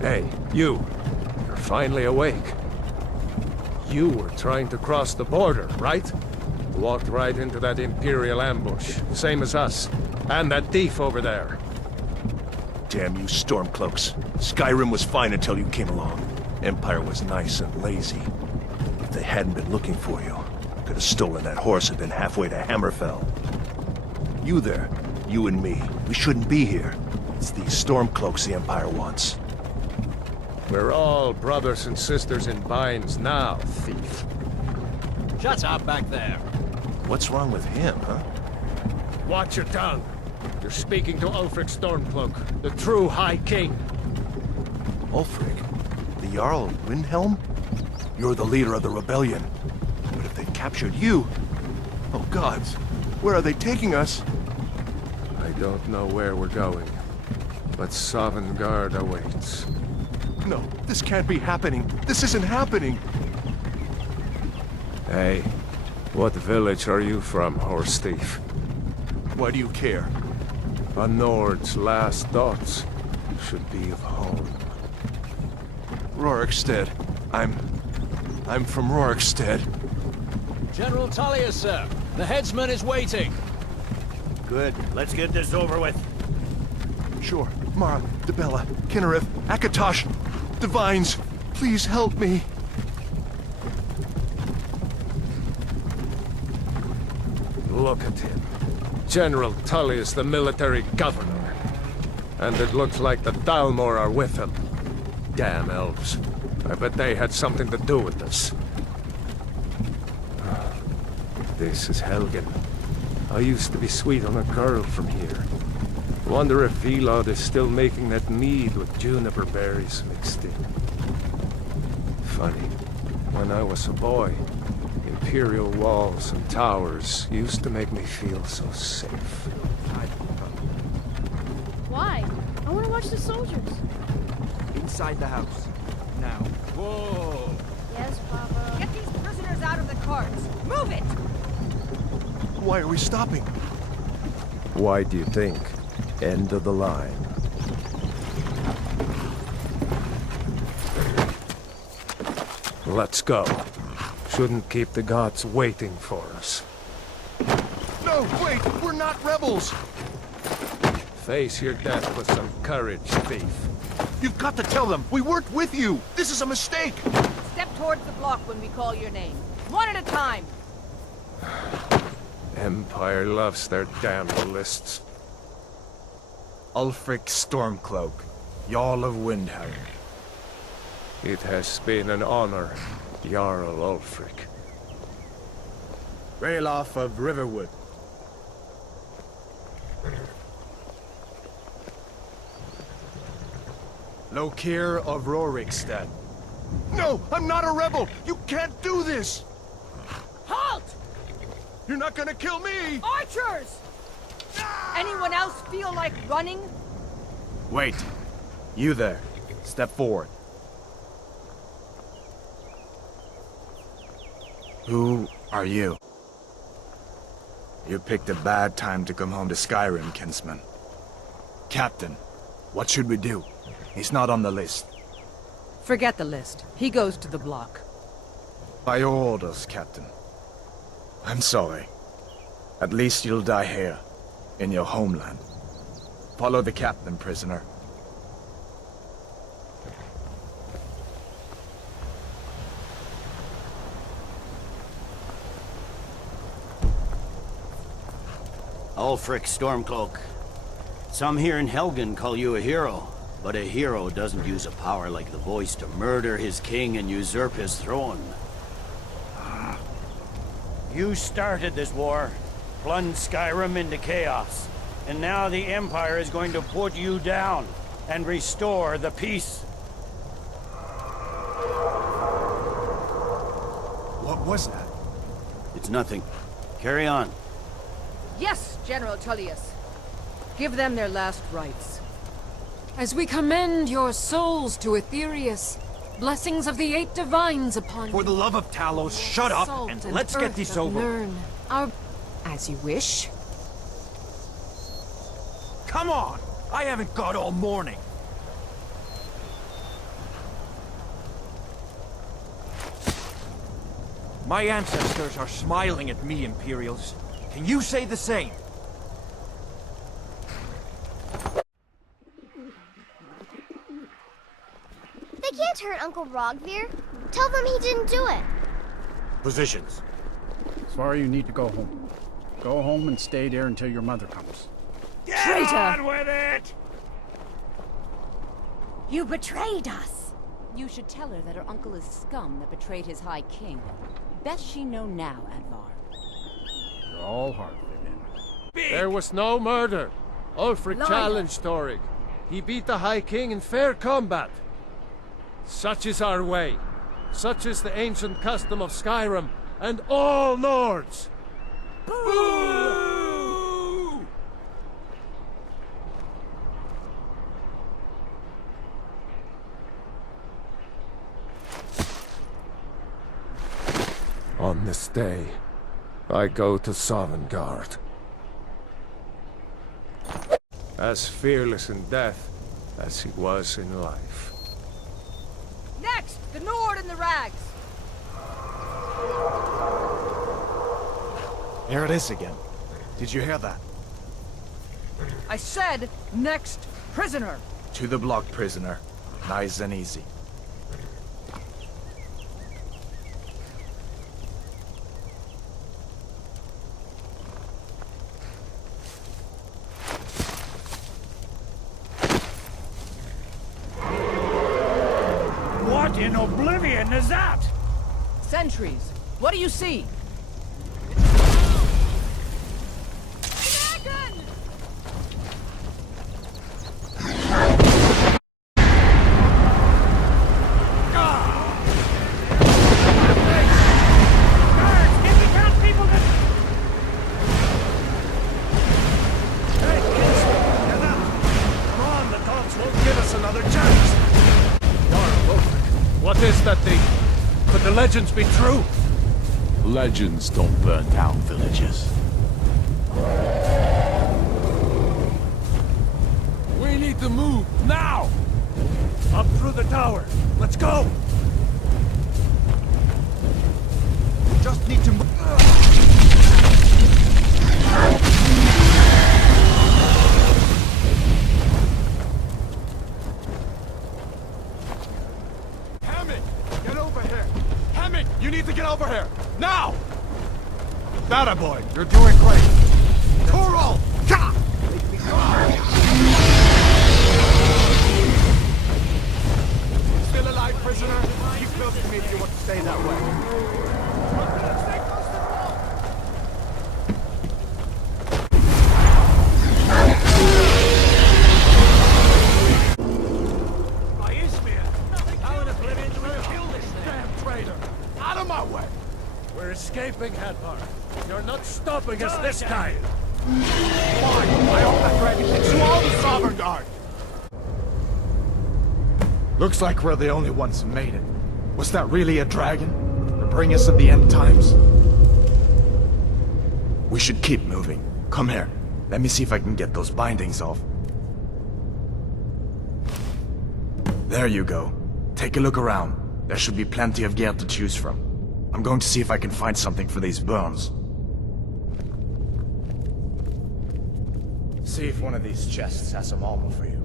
Hey, you. You're finally awake. You were trying to cross the border, right? Walked right into that Imperial ambush, same as us. And that thief over there. Damn you Stormcloaks. Skyrim was fine until you came along. Empire was nice and lazy. If they hadn't been looking for you, I could have stolen that horse and been halfway to Hammerfell. You there, you and me, we shouldn't be here. It's these Stormcloaks the Empire wants. We're all brothers and sisters in binds now, thief. Shut up back there. What's wrong with him, huh? Watch your tongue. You're speaking to Ulfric Stormcloak, the true High King. Ulfric? The Jarl of Windhelm? You're the leader of the rebellion. But if they captured you... Oh gods, where are they taking us? I don't know where we're going, but Sovngarde awaits. No, this can't be happening. This isn't happening. Hey, what village are you from, horse thief? Why do you care? A Nord's last thoughts should be of home. Rorikstead. I'm from Rorikstead. General Tullius, sir. The headsman is waiting. Good. Let's get this over with. Sure. Mara, Dibella, Kinnereth, Akatosh, Divines, please help me. Look at him. General Tullius, the military governor. And it looks like the Dalmor are with him. Damn elves. I bet they had something to do with this. This is Helgen. I used to be sweet on a girl from here. Wonder if Vilod is still making that mead with juniper berries mixed in. Funny, when I was a boy, Imperial walls and towers used to make me feel so safe. Why? I want to watch the soldiers. Inside the house. Now. Whoa! Yes, Papa. Get these prisoners out of the carts! Move it! Why are we stopping? Why do you think? End of the line. Let's go. Shouldn't keep the gods waiting for us. No, wait! We're not rebels! Face your death with some courage, thief. You've got to tell them! We weren't with you! This is a mistake! Step towards the block when we call your name. One at a time! Empire loves their damn lists. Ulfric Stormcloak, Jarl of Windhelm. It has been an honor, Jarl Ulfric. Ralof of Riverwood. Lokir of Rorikstead. No! I'm not a rebel! You can't do this! Halt! You're not gonna kill me! Archers! Anyone else feel like running? Wait. You there. Step forward. Who are you? You picked a bad time to come home to Skyrim, kinsman. Captain, what should we do? He's not on the list. Forget the list. He goes to the block. By your orders, Captain. I'm sorry. At least you'll die here, in your homeland. Follow the captain, prisoner. Ulfric Stormcloak. Some here in Helgen call you a hero, but a hero doesn't use a power like the voice to murder his king and usurp his throne. You started this war, plunged Skyrim into chaos, and now the Empire is going to put you down and restore the peace. What was that? It's nothing. Carry on. Yes, General Tullius. Give them their last rites. As we commend your souls to Aetherius, blessings of the eight divines upon For you. the love of Talos, shut up Salt and let's get earth this of over. Nirn, our... As you wish. Come on! I haven't got all morning. My ancestors are smiling at me, Imperials. Can you say the same? They can't hurt Uncle Rogvir. Tell them he didn't do it. Positions. Sorry, you need to go home. Go home and stay there until your mother comes. Traitor! On with it! You betrayed us. You should tell her that her uncle is scum that betrayed his High King. Best she know now, Advar. You're all hard, Vivian. There was no murder. Ulfric challenged Thorig. He beat the High King in fair combat. Such is our way. Such is the ancient custom of Skyrim and all Nords. Boo! On this day, I go to Sovngarde. As fearless in death as he was in life. Next, the Nord and the Rags. Here it is again. Did you hear that? I said, next prisoner. To the block, prisoner. Nice and easy. What in oblivion is that? Sentries, what do you see? What is that thing? Could the legends be true? Legends don't burn down villages. We need to move, now! Up through the tower. Let's go! Just need to move. You need to get over here! Now! That boy, you're doing great! Torol! Ka! Still alive, prisoner? Keep close to me if you want to stay that way. We're escaping, Hadvar. You're not stopping us this time. Fine! I hope that dragon takes you all to Sovngarde! Looks like we're the only ones who made it. Was that really a dragon? To bring us to the end times? We should keep moving. Come here. Let me see if I can get those bindings off. There you go. Take a look around. There should be plenty of gear to choose from. I'm going to see if I can find something for these burns. See if one of these chests has some armor for you.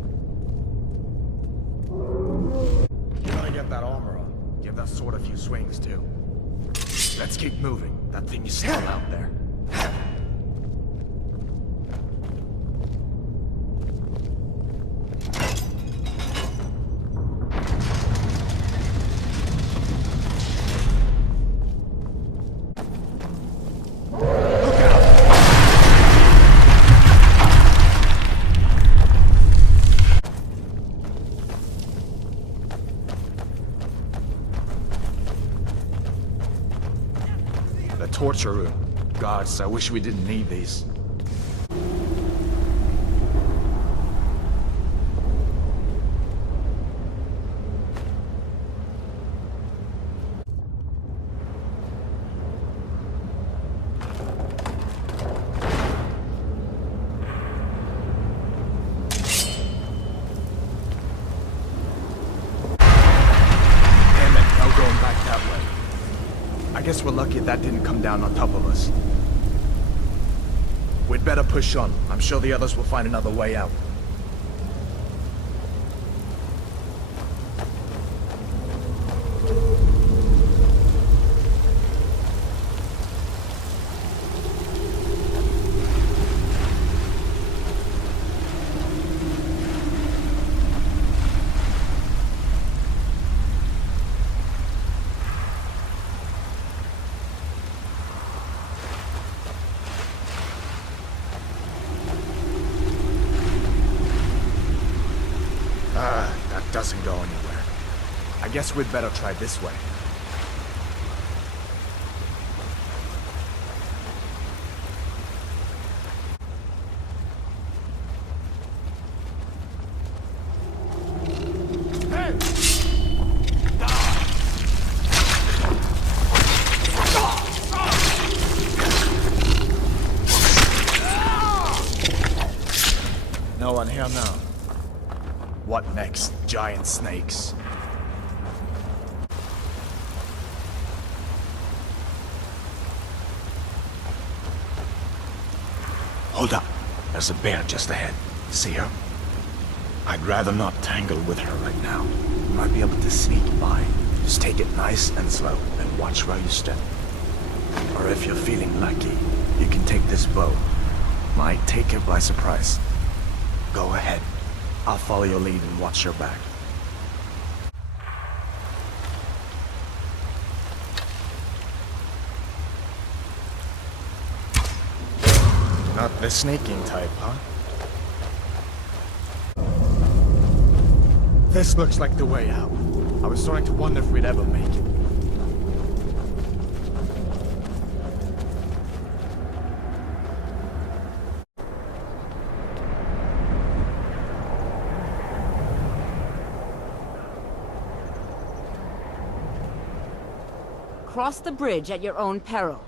You gotta get that armor on. Give that sword a few swings, too. Let's keep moving. That thing is still out there. Torture room. Gods, I wish we didn't need these. Damn it, no going back that way. I guess we're lucky that didn't come down on top of us. We'd better push on. I'm sure the others will find another way out. That doesn't go anywhere. I guess we'd better try this way. No one here now. What next? Giant snakes. Hold up. There's a bear just ahead. See her? I'd rather not tangle with her right now. You might be able to sneak by. Just take it nice and slow, and watch where you step. Or if you're feeling lucky, you can take this bow. Might take her by surprise. Go ahead. I'll follow your lead and watch your back. Not the sneaking type, huh? This looks like the way out. I was starting to wonder if we'd ever make it. Cross the bridge at your own peril.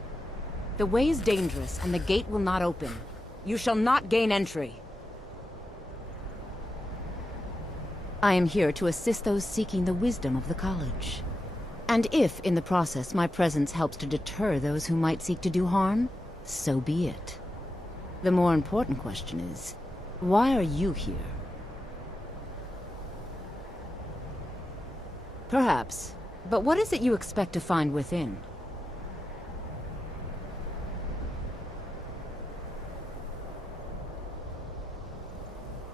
The way is dangerous, and the gate will not open. You shall not gain entry. I am here to assist those seeking the wisdom of the college. And if, in the process, my presence helps to deter those who might seek to do harm, so be it. The more important question is, why are you here? Perhaps. But what is it you expect to find within?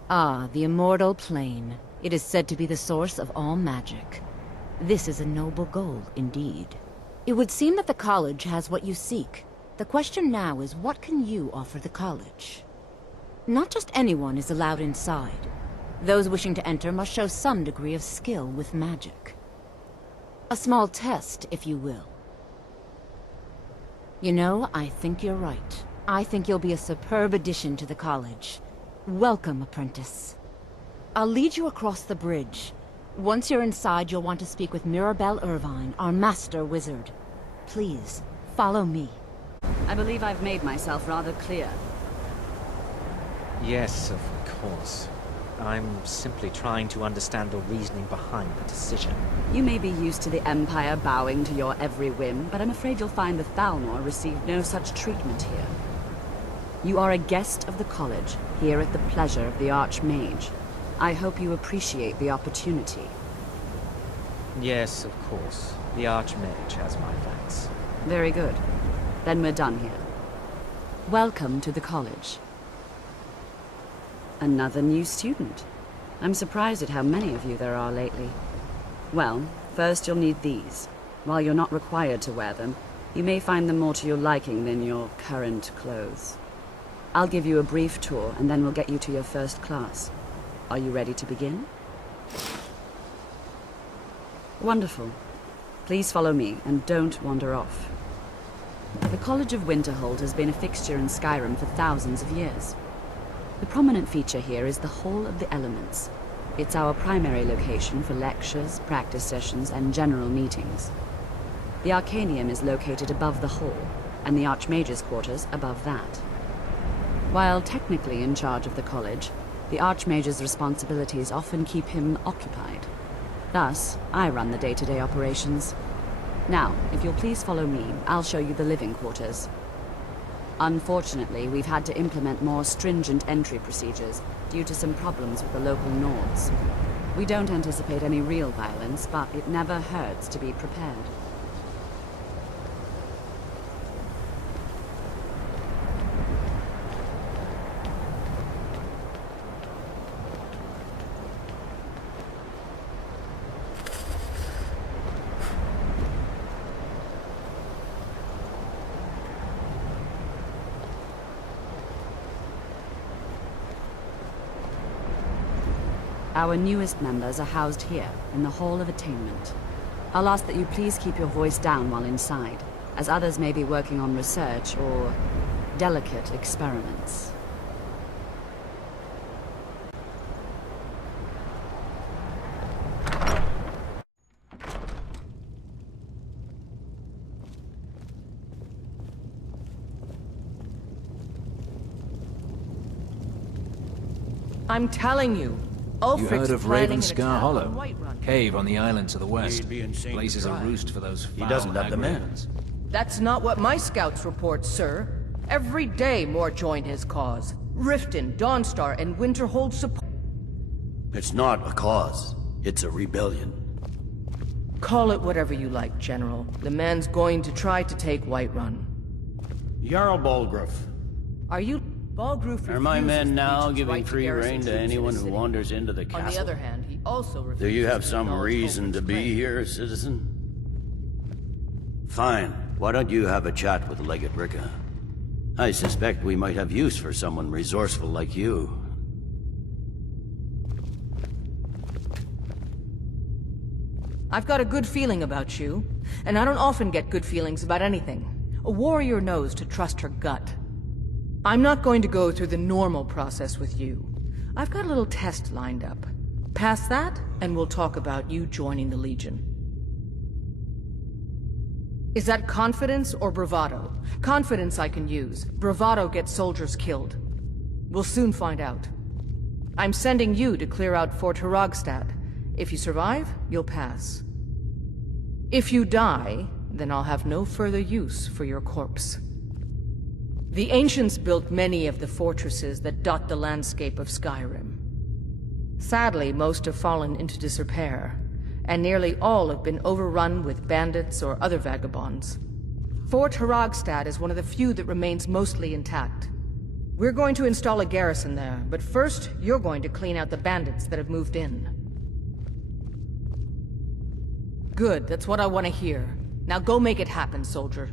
Ah, the Immortal Plane. It is said to be the source of all magic. This is a noble goal, indeed. It would seem that the college has what you seek. The question now is, what can you offer the college? Not just anyone is allowed inside. Those wishing to enter must show some degree of skill with magic. A small test, if you will. You know, I think you're right. I think you'll be a superb addition to the college. Welcome, apprentice. I'll lead you across the bridge. Once you're inside, you'll want to speak with Mirabelle Irvine, our master wizard. Please, follow me. I believe I've made myself rather clear. Yes, of course. I'm simply trying to understand the reasoning behind the decision. You may be used to the Empire bowing to your every whim, but I'm afraid you'll find the Thalmor received no such treatment here. You are a guest of the college, here at the pleasure of the Archmage. I hope you appreciate the opportunity. Yes, of course. The Archmage has my thanks. Very good. Then we're done here. Welcome to the college. Another new student. I'm surprised at how many of you there are lately. Well, first you'll need these. While you're not required to wear them, you may find them more to your liking than your current clothes. I'll give you a brief tour, and then we'll get you to your first class. Are you ready to begin? Wonderful. Please follow me, and don't wander off. The College of Winterhold has been a fixture in Skyrim for thousands of years. The prominent feature here is the Hall of the Elements. It's our primary location for lectures, practice sessions, and general meetings. The Arcanium is located above the hall, and the Archmage's quarters above that. While technically in charge of the college, the Archmage's responsibilities often keep him occupied. Thus, I run the day-to-day operations. Now, if you'll please follow me, I'll show you the living quarters. Unfortunately, we've had to implement more stringent entry procedures due to some problems with the local Nords. We don't anticipate any real violence, but it never hurts to be prepared. Our newest members are housed here, in the Hall of Attainment. I'll ask that you please keep your voice down while inside, as others may be working on research or delicate experiments. I'm telling you, You Ulfric's heard of planning an Ravenscar attack on Hollow? Whiterun. Cave on the island to the west. He'd be insane to Places a try. roost for those foul He doesn't have the men. Hagrid. That's not what my scouts report, sir. Every day more join his cause. Riften, Dawnstar, and Winterhold support. It's not a cause. It's a rebellion. Call it whatever you like, General. The man's going to try to take Whiterun. Jarl Balgruuf. Are you... Balgruuf Are my refuses men now Legion's giving right free garrison rein to troops in anyone his who city. wanders into the On castle? the other hand, he also refuses Do you have to some acknowledge reason to Ulfric's be claim. here, citizen? Fine. Why don't you have a chat with Legate Ricka? I suspect we might have use for someone resourceful like you. I've got a good feeling about you, and I don't often get good feelings about anything. A warrior knows to trust her gut. I'm not going to go through the normal process with you. I've got a little test lined up. Pass that, and we'll talk about you joining the Legion. Is that confidence or bravado? Confidence I can use. Bravado gets soldiers killed. We'll soon find out. I'm sending you to clear out Fort Hrogstad. If you survive, you'll pass. If you die, then I'll have no further use for your corpse. The ancients built many of the fortresses that dot the landscape of Skyrim. Sadly, most have fallen into disrepair, and nearly all have been overrun with bandits or other vagabonds. Fort Hrogstad is one of the few that remains mostly intact. We're going to install a garrison there, but first, you're going to clean out the bandits that have moved in. Good, that's what I want to hear. Now go make it happen, soldier.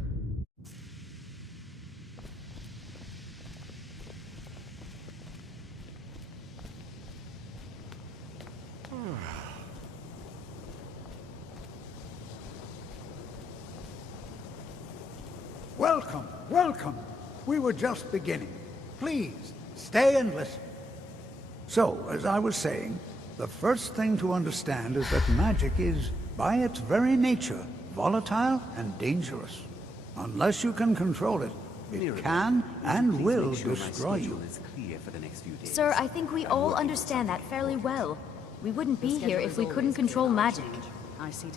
Welcome, welcome. We were just beginning. Please, stay and listen. So, as I was saying, the first thing to understand is that magic is, by its very nature, volatile and dangerous. Unless you can control it, it can and will destroy you. Sir, I think we all understand that fairly well. We wouldn't be here if we couldn't control magic.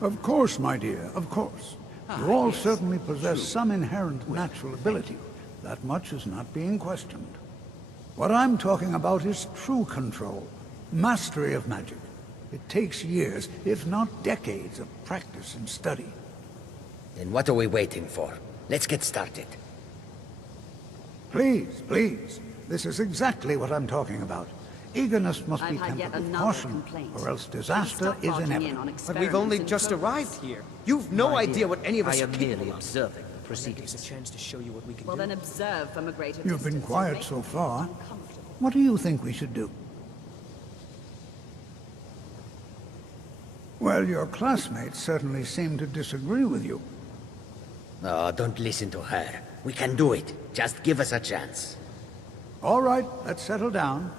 Of course, my dear, of course. You all certainly possess some inherent natural ability. That much is not being questioned. What I'm talking about is true control, mastery of magic. It takes years, if not decades, of practice and study. Then what are we waiting for? Let's get started. Please, please. This is exactly what I'm talking about. Eagerness must be I've had yet tempered with another caution, complaint. or else disaster Stop is barging in inevitable. on But we've only experiments in just progress. arrived here. You've no idea what any of us I are am capable merely of. observing the proceedings. A chance to show you what we can Well, do. then observe from a greater You've distance. been quiet so far. What do you think we should do? Well, your classmates certainly seem to disagree with you. Oh, don't listen to her. We can do it. Just give us a chance. All right, let's settle down.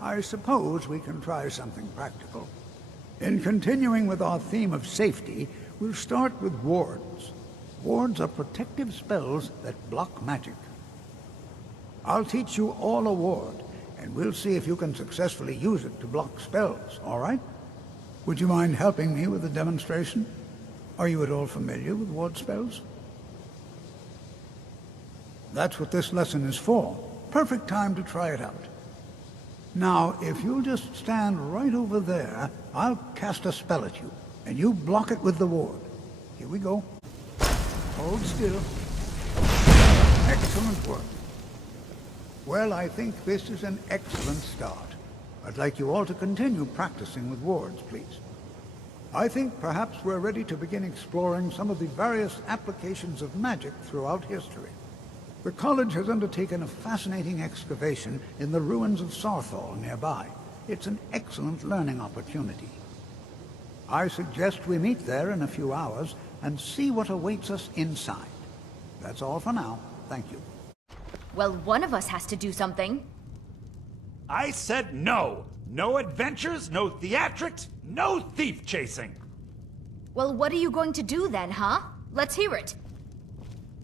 I suppose we can try something practical. In continuing with our theme of safety, we'll start with wards. Wards are protective spells that block magic. I'll teach you all a ward, and we'll see if you can successfully use it to block spells, all right? Would you mind helping me with the demonstration? Are you at all familiar with ward spells? That's what this lesson is for. Perfect time to try it out. Now, if you'll just stand right over there, I'll cast a spell at you, and you block it with the ward. Here we go. Hold still. Excellent work. Well, I think this is an excellent start. I'd like you all to continue practicing with wards, please. I think perhaps we're ready to begin exploring some of the various applications of magic throughout history. The college has undertaken a fascinating excavation in the ruins of Sarthal nearby. It's an excellent learning opportunity. I suggest we meet there in a few hours and see what awaits us inside. That's all for now. Thank you. Well, one of us has to do something. I said no! No adventures, no theatrics, no thief chasing! Well, what are you going to do then, huh? Let's hear it.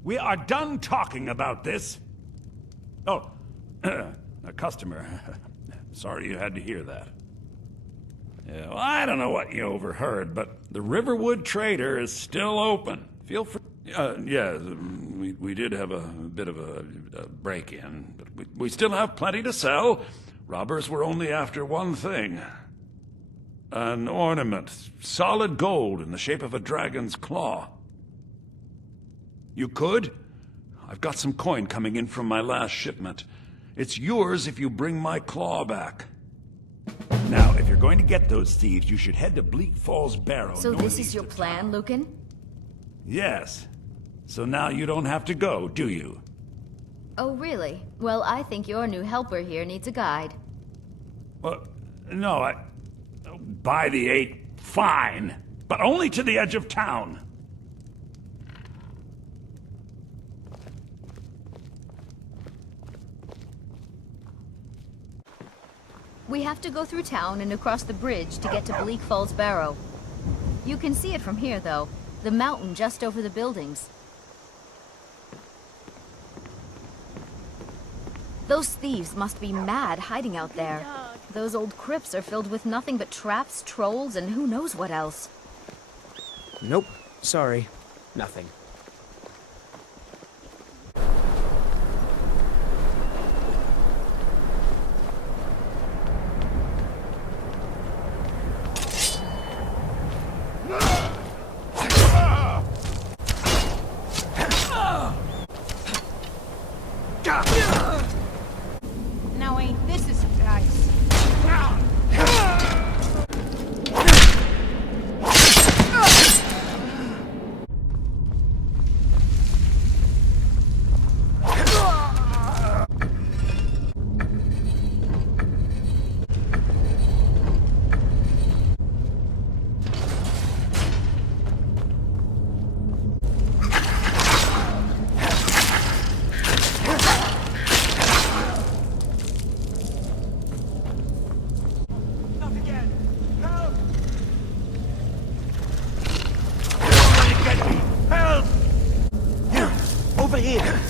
We are done talking about this. Oh, a customer. Sorry you had to hear that. Yeah, well, I don't know what you overheard, but the Riverwood Trader is still open. Feel free. Yeah, we did have a bit of a break-in, but we still have plenty to sell. Robbers were only after one thing. An ornament, solid gold in the shape of a dragon's claw. You could? I've got some coin coming in from my last shipment. It's yours if you bring my claw back. Now, if you're going to get those thieves, you should head to Bleak Falls Barrow. So this is your plan, Lucan? Yes. So now you don't have to go, do you? Oh, really? Well, I think your new helper here needs a guide. Well, no, by the 8, fine. But only to the edge of town. We have to go through town and across the bridge to get to Bleak Falls Barrow. You can see it from here, though. The mountain just over the buildings. Those thieves must be mad hiding out there. Those old crypts are filled with nothing but traps, trolls, and who knows what else. Nope. Sorry. Nothing. Now ain't this a surprise? Over here!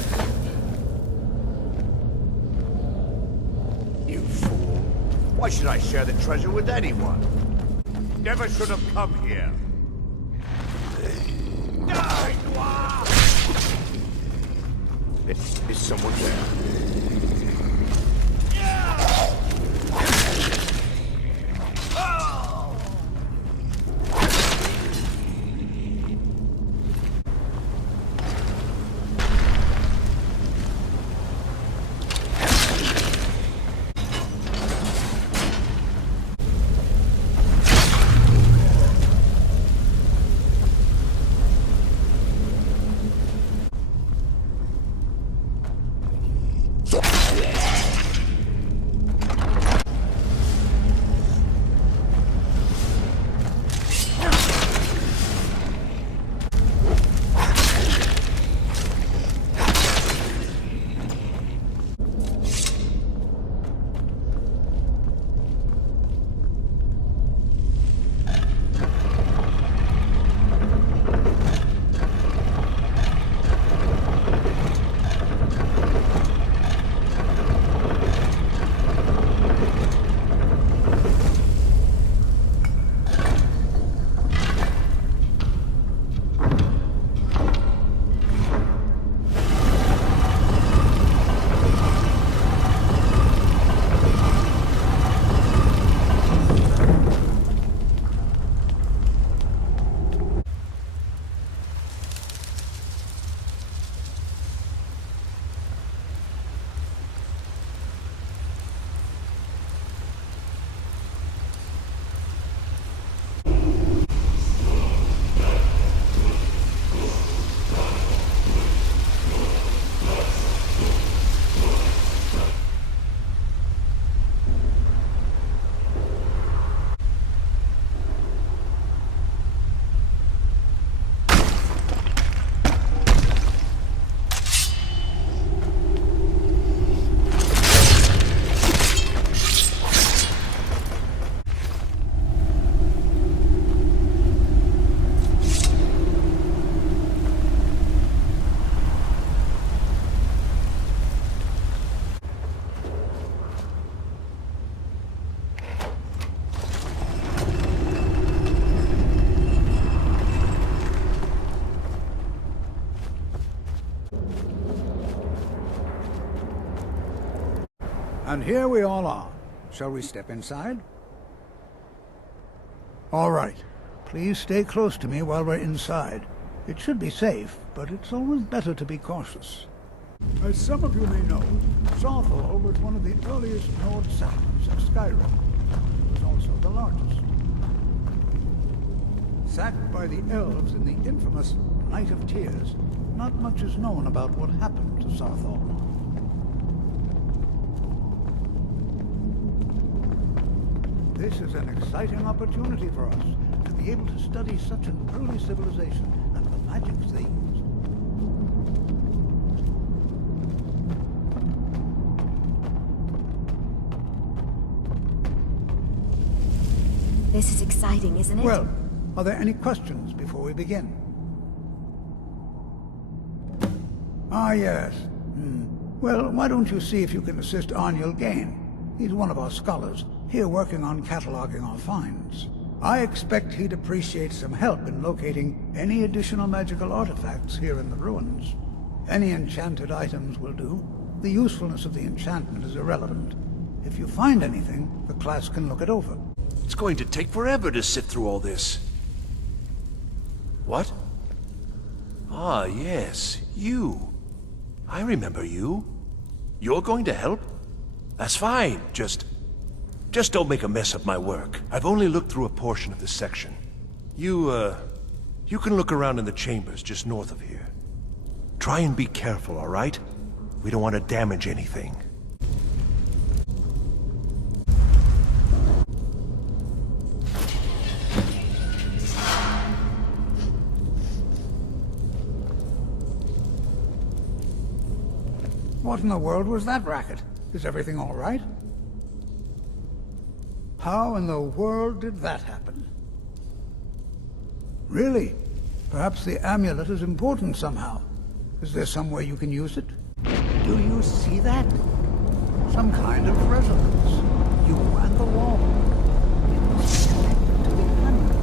You fool. Why should I share the treasure with anyone? Never should have come here. Die, Noir! Is someone there? And here we all are. Shall we step inside? All right. Please stay close to me while we're inside. It should be safe, but it's always better to be cautious. As some of you may know, Saarthal was one of the earliest Nord settlements of Skyrim. It was also the largest. Sacked by the elves in the infamous Night of Tears, not much is known about what happened to Saarthal. This is an exciting opportunity for us to be able to study such an early civilization and the magic they used. This is exciting, isn't it? Well, are there any questions before we begin? Ah, yes. Well, why don't you see if you can assist Arniel Gain? He's one of our scholars, here working on cataloging our finds. I expect he'd appreciate some help in locating any additional magical artifacts here in the ruins. Any enchanted items will do. The usefulness of the enchantment is irrelevant. If you find anything, the class can look it over. It's going to take forever to sift through all this. What? Ah, yes, you. I remember you. You're going to help? That's fine. Just don't make a mess of my work. I've only looked through a portion of this section. You can look around in the chambers just north of here. Try and be careful, all right? We don't want to damage anything. What in the world was that racket? Is everything all right? How in the world did that happen? Really? Perhaps the amulet is important somehow. Is there some way you can use it? Do you see that? Some kind of resonance. You and the wall. It must be connected to the amulet.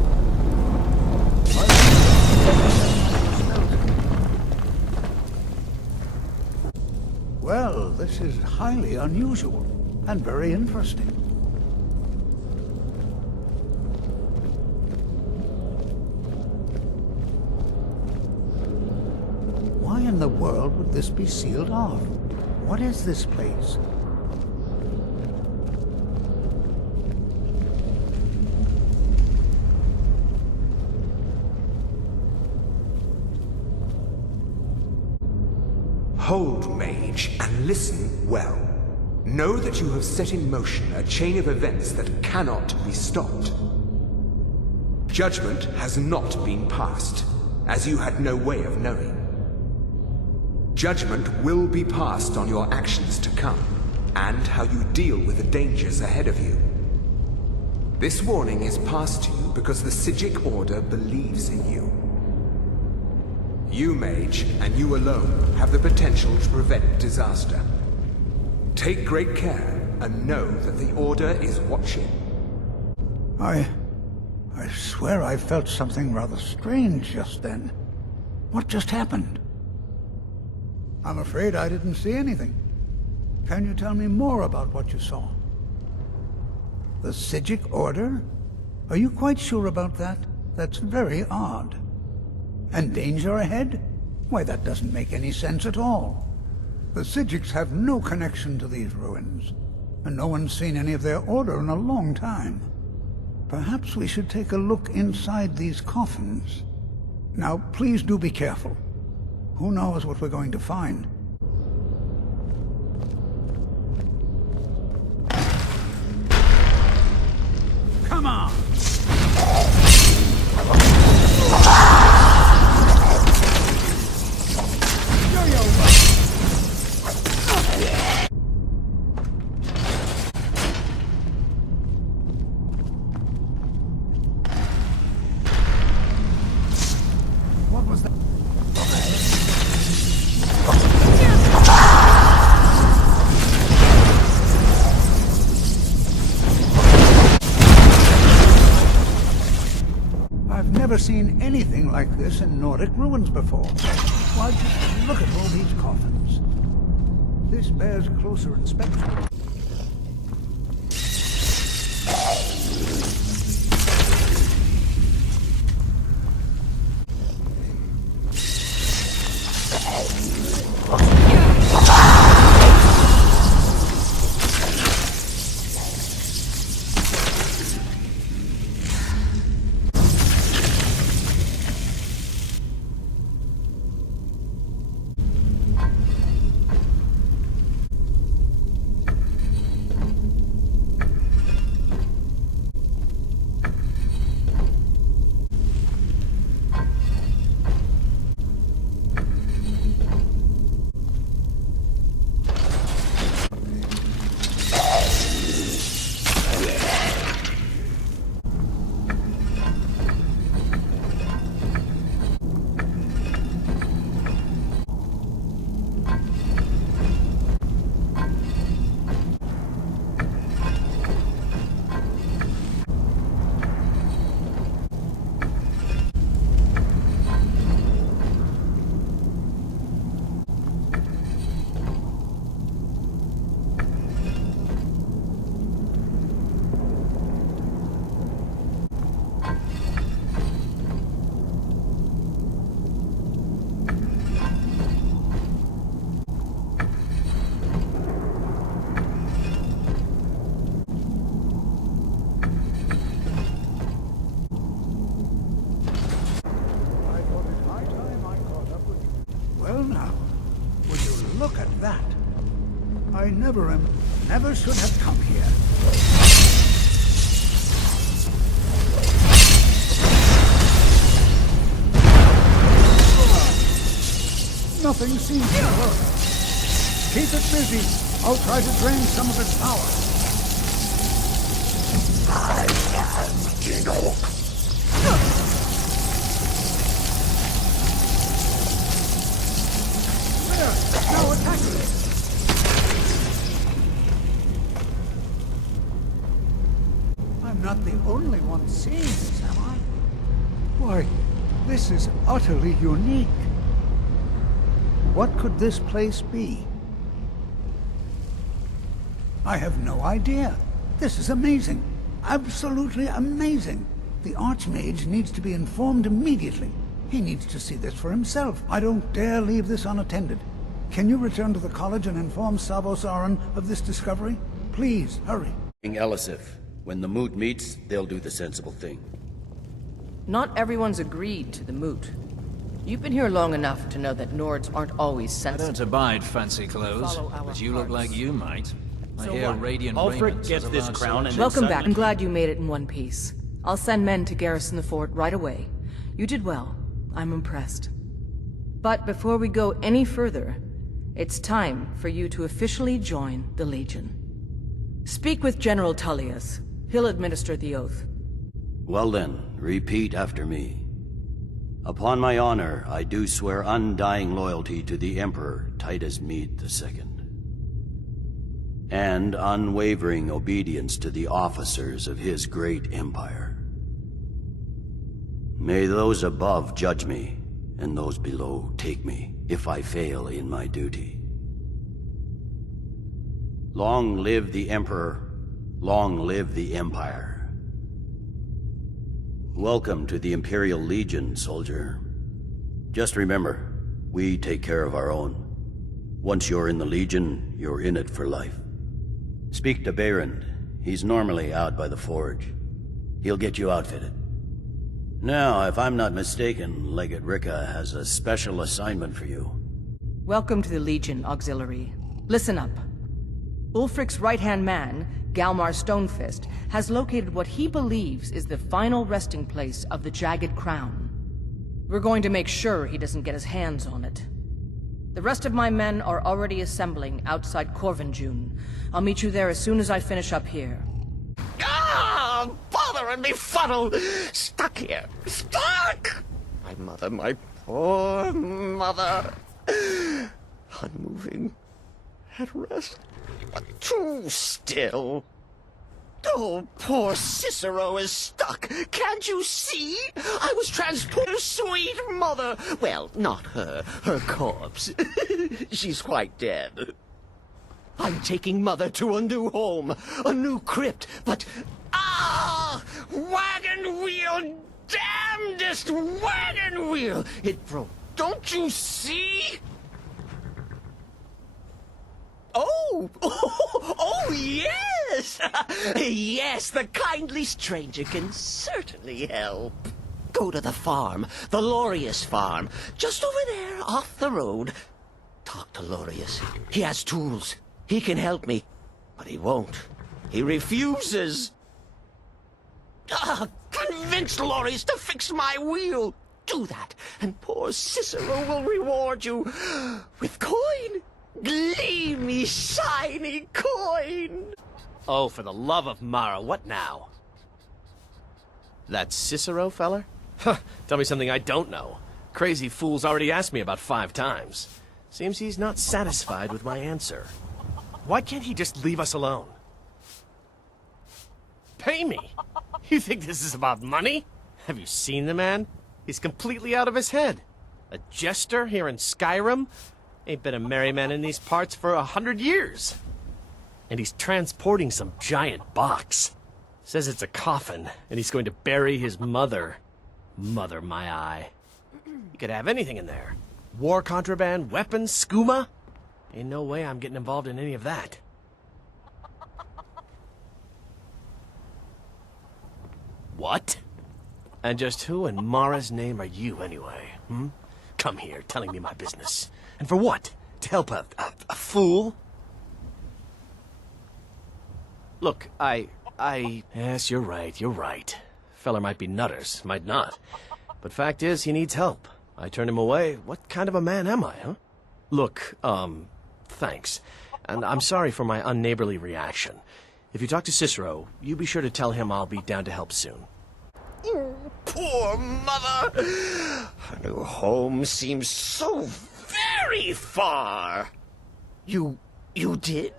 Well, this is highly unusual and very interesting. Why in the world would this be sealed off? What is this place? Hold, mage, and listen well. Know that you have set in motion a chain of events that cannot be stopped. Judgment has not been passed, as you had no way of knowing. Judgment will be passed on your actions to come, and how you deal with the dangers ahead of you. This warning is passed to you because the Psijic Order believes in you. You, mage, and you alone, have the potential to prevent disaster. Take great care, and know that the Order is watching. I swear I felt something rather strange just then. What just happened? I'm afraid I didn't see anything. Can you tell me more about what you saw? The Psijic Order? Are you quite sure about that? That's very odd. And danger ahead? Why, that doesn't make any sense at all. The Psijics have no connection to these ruins, and no one's seen any of their order in a long time. Perhaps we should take a look inside these coffins. Now, please do be careful. Who knows what we're going to find? Come on! What was that? I've never seen anything like this in Nordic ruins before. Why, just look at all these coffins. This bears closer inspection. never should have come here. Nothing seems to work. Keep it busy. I'll try to drain some of its power. I am King-Hulk. There! Now attacking it! I'm not the only one seeing this, am I? Why, this is utterly unique. What could this place be? I have no idea. This is amazing. Absolutely amazing. The Archmage needs to be informed immediately. He needs to see this for himself. I don't dare leave this unattended. Can you return to the college and inform Savos Aran of this discovery? Please, hurry. King Elisif, when the moot meets, they'll do the sensible thing. Not everyone's agreed to the moot. You've been here long enough to know that Nords aren't always sensible. I don't abide fancy clothes, but you look like you might. I hear radiant Ulfric gets this crown and Welcome back. I'm glad you made it in one piece. I'll send men to garrison the fort right away. You did well. I'm impressed. But before we go any further, it's time for you to officially join the Legion. Speak with General Tullius. He'll administer the oath. Well then, repeat after me. Upon my honor, I do swear undying loyalty to the Emperor Titus Mede II. And unwavering obedience to the officers of his great empire. May those above judge me, and those below take me, if I fail in my duty. Long live the Emperor, long live the Empire. Welcome to the Imperial Legion, soldier. Just remember, we take care of our own. Once you're in the Legion, you're in it for life. Speak to Behrend. He's normally out by the forge. He'll get you outfitted. Now, if I'm not mistaken, Legate Ricka has a special assignment for you. Welcome to the Legion, Auxiliary. Listen up. Ulfric's right-hand man, Galmar Stonefist, has located what he believes is the final resting place of the Jagged Crown. We're going to make sure he doesn't get his hands on it. The rest of my men are already assembling outside Corvinjune. I'll meet you there as soon as I finish up here. Ah! Bother and befuddle! Stuck here! Stuck! My poor mother. Unmoving. At rest. But too still. Oh, poor Cicero is stuck. Can't you see? I was transported, sweet mother. Well, not her. Her corpse. She's quite dead. I'm taking mother to a new home, a new crypt, but... Ah! Wagon wheel! Damnedest wagon wheel! It broke. Don't you see? Oh, yes! Yes, the kindly stranger can certainly help. Go to the farm, the Lorius farm, just over there, off the road. Talk to Lorius. He has tools. He can help me. But he won't. He refuses. Convince Lorius to fix my wheel. Do that, and poor Cicero will reward you with coin. Gleamy, shiny coin! Oh, for the love of Mara, what now? That Cicero feller? Huh, tell me something I don't know. Crazy fool's already asked me about 5 times. Seems he's not satisfied with my answer. Why can't he just leave us alone? Pay me? You think this is about money? Have you seen the man? He's completely out of his head. A jester here in Skyrim? Ain't been a merry man in these parts for 100 years. And he's transporting some giant box. Says it's a coffin, and he's going to bury his mother. Mother, my eye. You could have anything in there. War contraband, weapons, skooma. Ain't no way I'm getting involved in any of that. What? And just who in Mara's name are you, anyway? Come here, telling me my business. And for what? To help a fool? Look, Yes, you're right. Feller might be nutters, might not. But fact is, he needs help. I turned him away. What kind of a man am I, huh? Look, thanks. And I'm sorry for my unneighborly reaction. If you talk to Cicero, you be sure to tell him I'll be down to help soon. Poor mother! Her new home seems so very far. You did?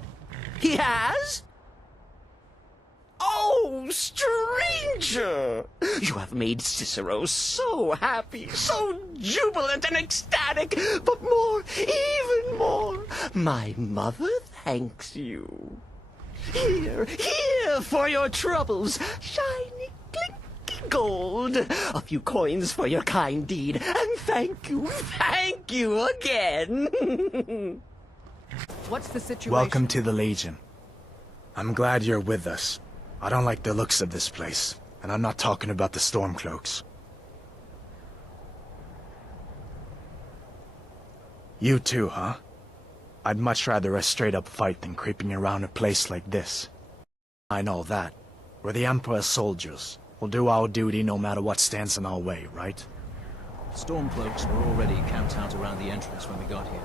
He has? Oh, stranger! You have made Cicero so happy, so jubilant and ecstatic, but more, even more, my mother thanks you. Here for your troubles, shiny, clinky gold, a few coins for your kind deed, and thank you again. What's the situation? Welcome to the Legion. I'm glad you're with us. I don't like the looks of this place, and I'm not talking about the Stormcloaks. You too, huh? I'd much rather a straight-up fight than creeping around a place like this. I know that. We're the Emperor's soldiers. We'll do our duty no matter what stands in our way, right? Stormcloaks were already camped out around the entrance when we got here.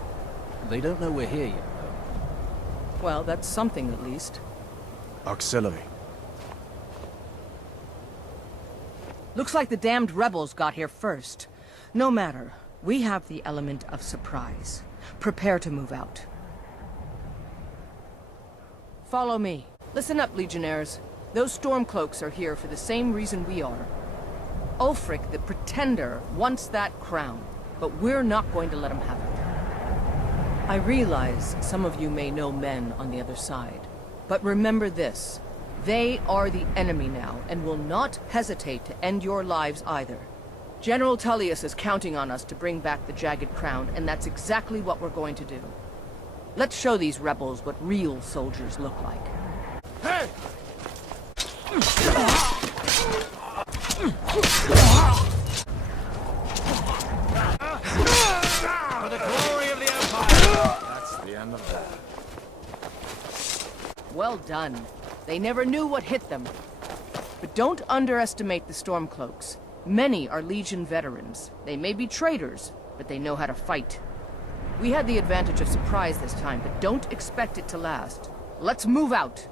They don't know we're here yet, though. Well, that's something at least. Auxiliary. Looks like the damned rebels got here first. No matter. We have the element of surprise. Prepare to move out. Follow me. Listen up, Legionnaires. Those Stormcloaks are here for the same reason we are. Ulfric, the Pretender, wants that crown, but we're not going to let him have it. I realize some of you may know men on the other side, but remember this. They are the enemy now, and will not hesitate to end your lives either. General Tullius is counting on us to bring back the Jagged Crown, and that's exactly what we're going to do. Let's show these rebels what real soldiers look like. Hey! For the glory of the Empire! That's the end of that. Well done. They never knew what hit them. But don't underestimate the Stormcloaks. Many are Legion veterans. They may be traitors, but they know how to fight. We had the advantage of surprise this time, but don't expect it to last. Let's move out!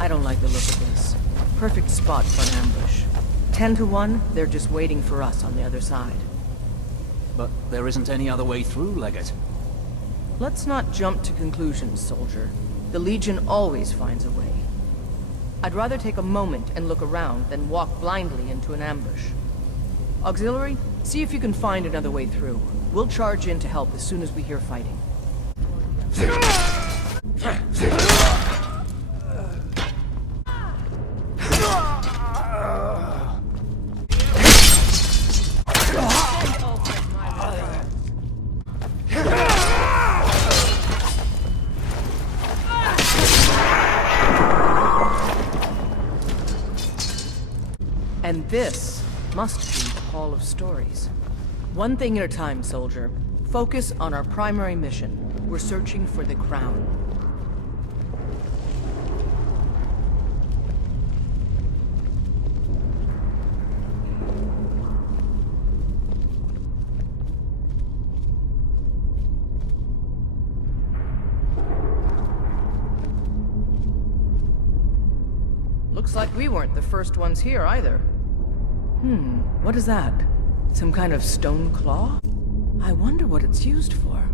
I don't like the look of this. Perfect spot for an ambush. 10 to 1, they're just waiting for us on the other side. But there isn't any other way through, Legate. Let's not jump to conclusions, soldier. The Legion always finds a way. I'd rather take a moment and look around than walk blindly into an ambush. Auxiliary, see if you can find another way through. We'll charge in to help as soon as we hear fighting. And this must be the Hall of Stories. One thing at a time, soldier. Focus on our primary mission. We're searching for the crown. Looks like we weren't the first ones here either. What is that? Some kind of stone claw? I wonder what it's used for.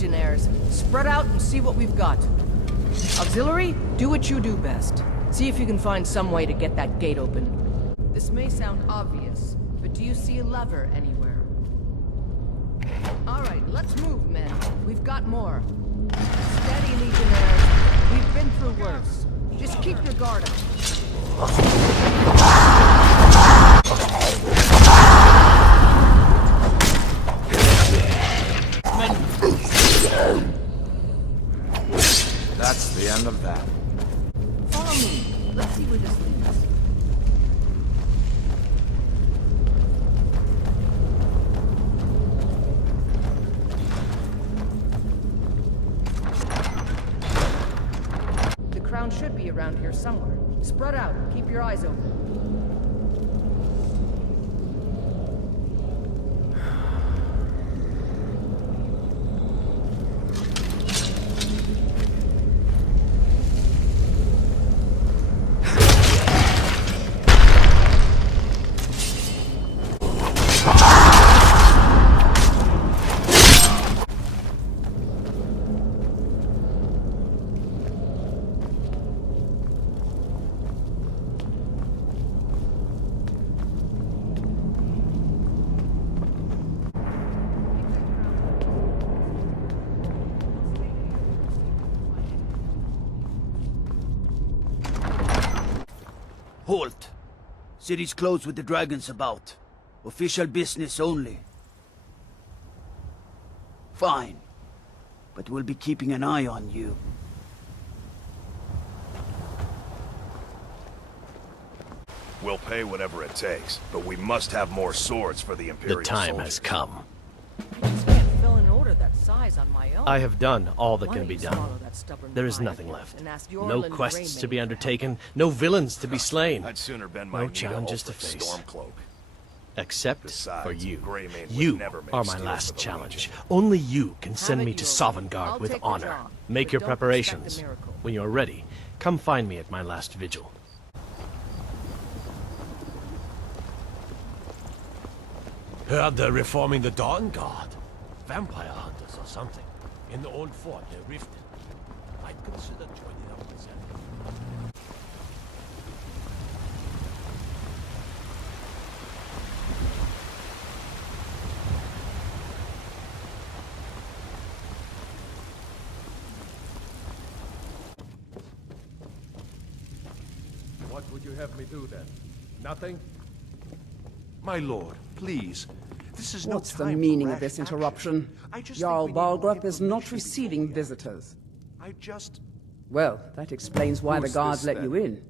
Legionnaires. Spread out and see what we've got. Auxiliary, do what you do best. See if you can find some way to get that gate open. This may sound obvious, but do you see a lever anywhere? Alright, let's move, men. We've got more. Steady, Legionnaires. We've been through worse. Just keep your guard up. That's the end of that. Follow me. Let's see where this leads. The crown should be around here somewhere. Spread out. Keep your eyes open. Halt! City's closed with the dragons about. Official business only. Fine. But we'll be keeping an eye on you. We'll pay whatever it takes, but we must have more swords for the Imperial The time soldiers. has come. I just can't fill an order that size on my own. I have done all that Why can don't be you done. swallow that stubborn There is pride nothing of left. yours and ask No Yorlin quests to Greymane be for undertaken, no villains to be slain. I'd sooner bend my No knee to challenges to Ulfric's face. Stormcloak. Except Besides, for you. Greymane would You never make are my steals last for the challenge. Legion. Only you can send Have me it to your way. Sovngarde I'll with take the honor. job, Make but your don't expect a preparations. miracle. When you're ready, come find me at my last vigil. Heard they're reforming the Dawn Guard. Vampire hunters or something. In the old fort near Riften. I'd consider joining up with them. What would you have me do then? Nothing? My lord, please. This is What's no the time for meaning of rash this action. interruption? I just Jarl think we need more Balgrup is not information receiving visitors. I just... Well, that explains why the Who's guards this, let then? you in.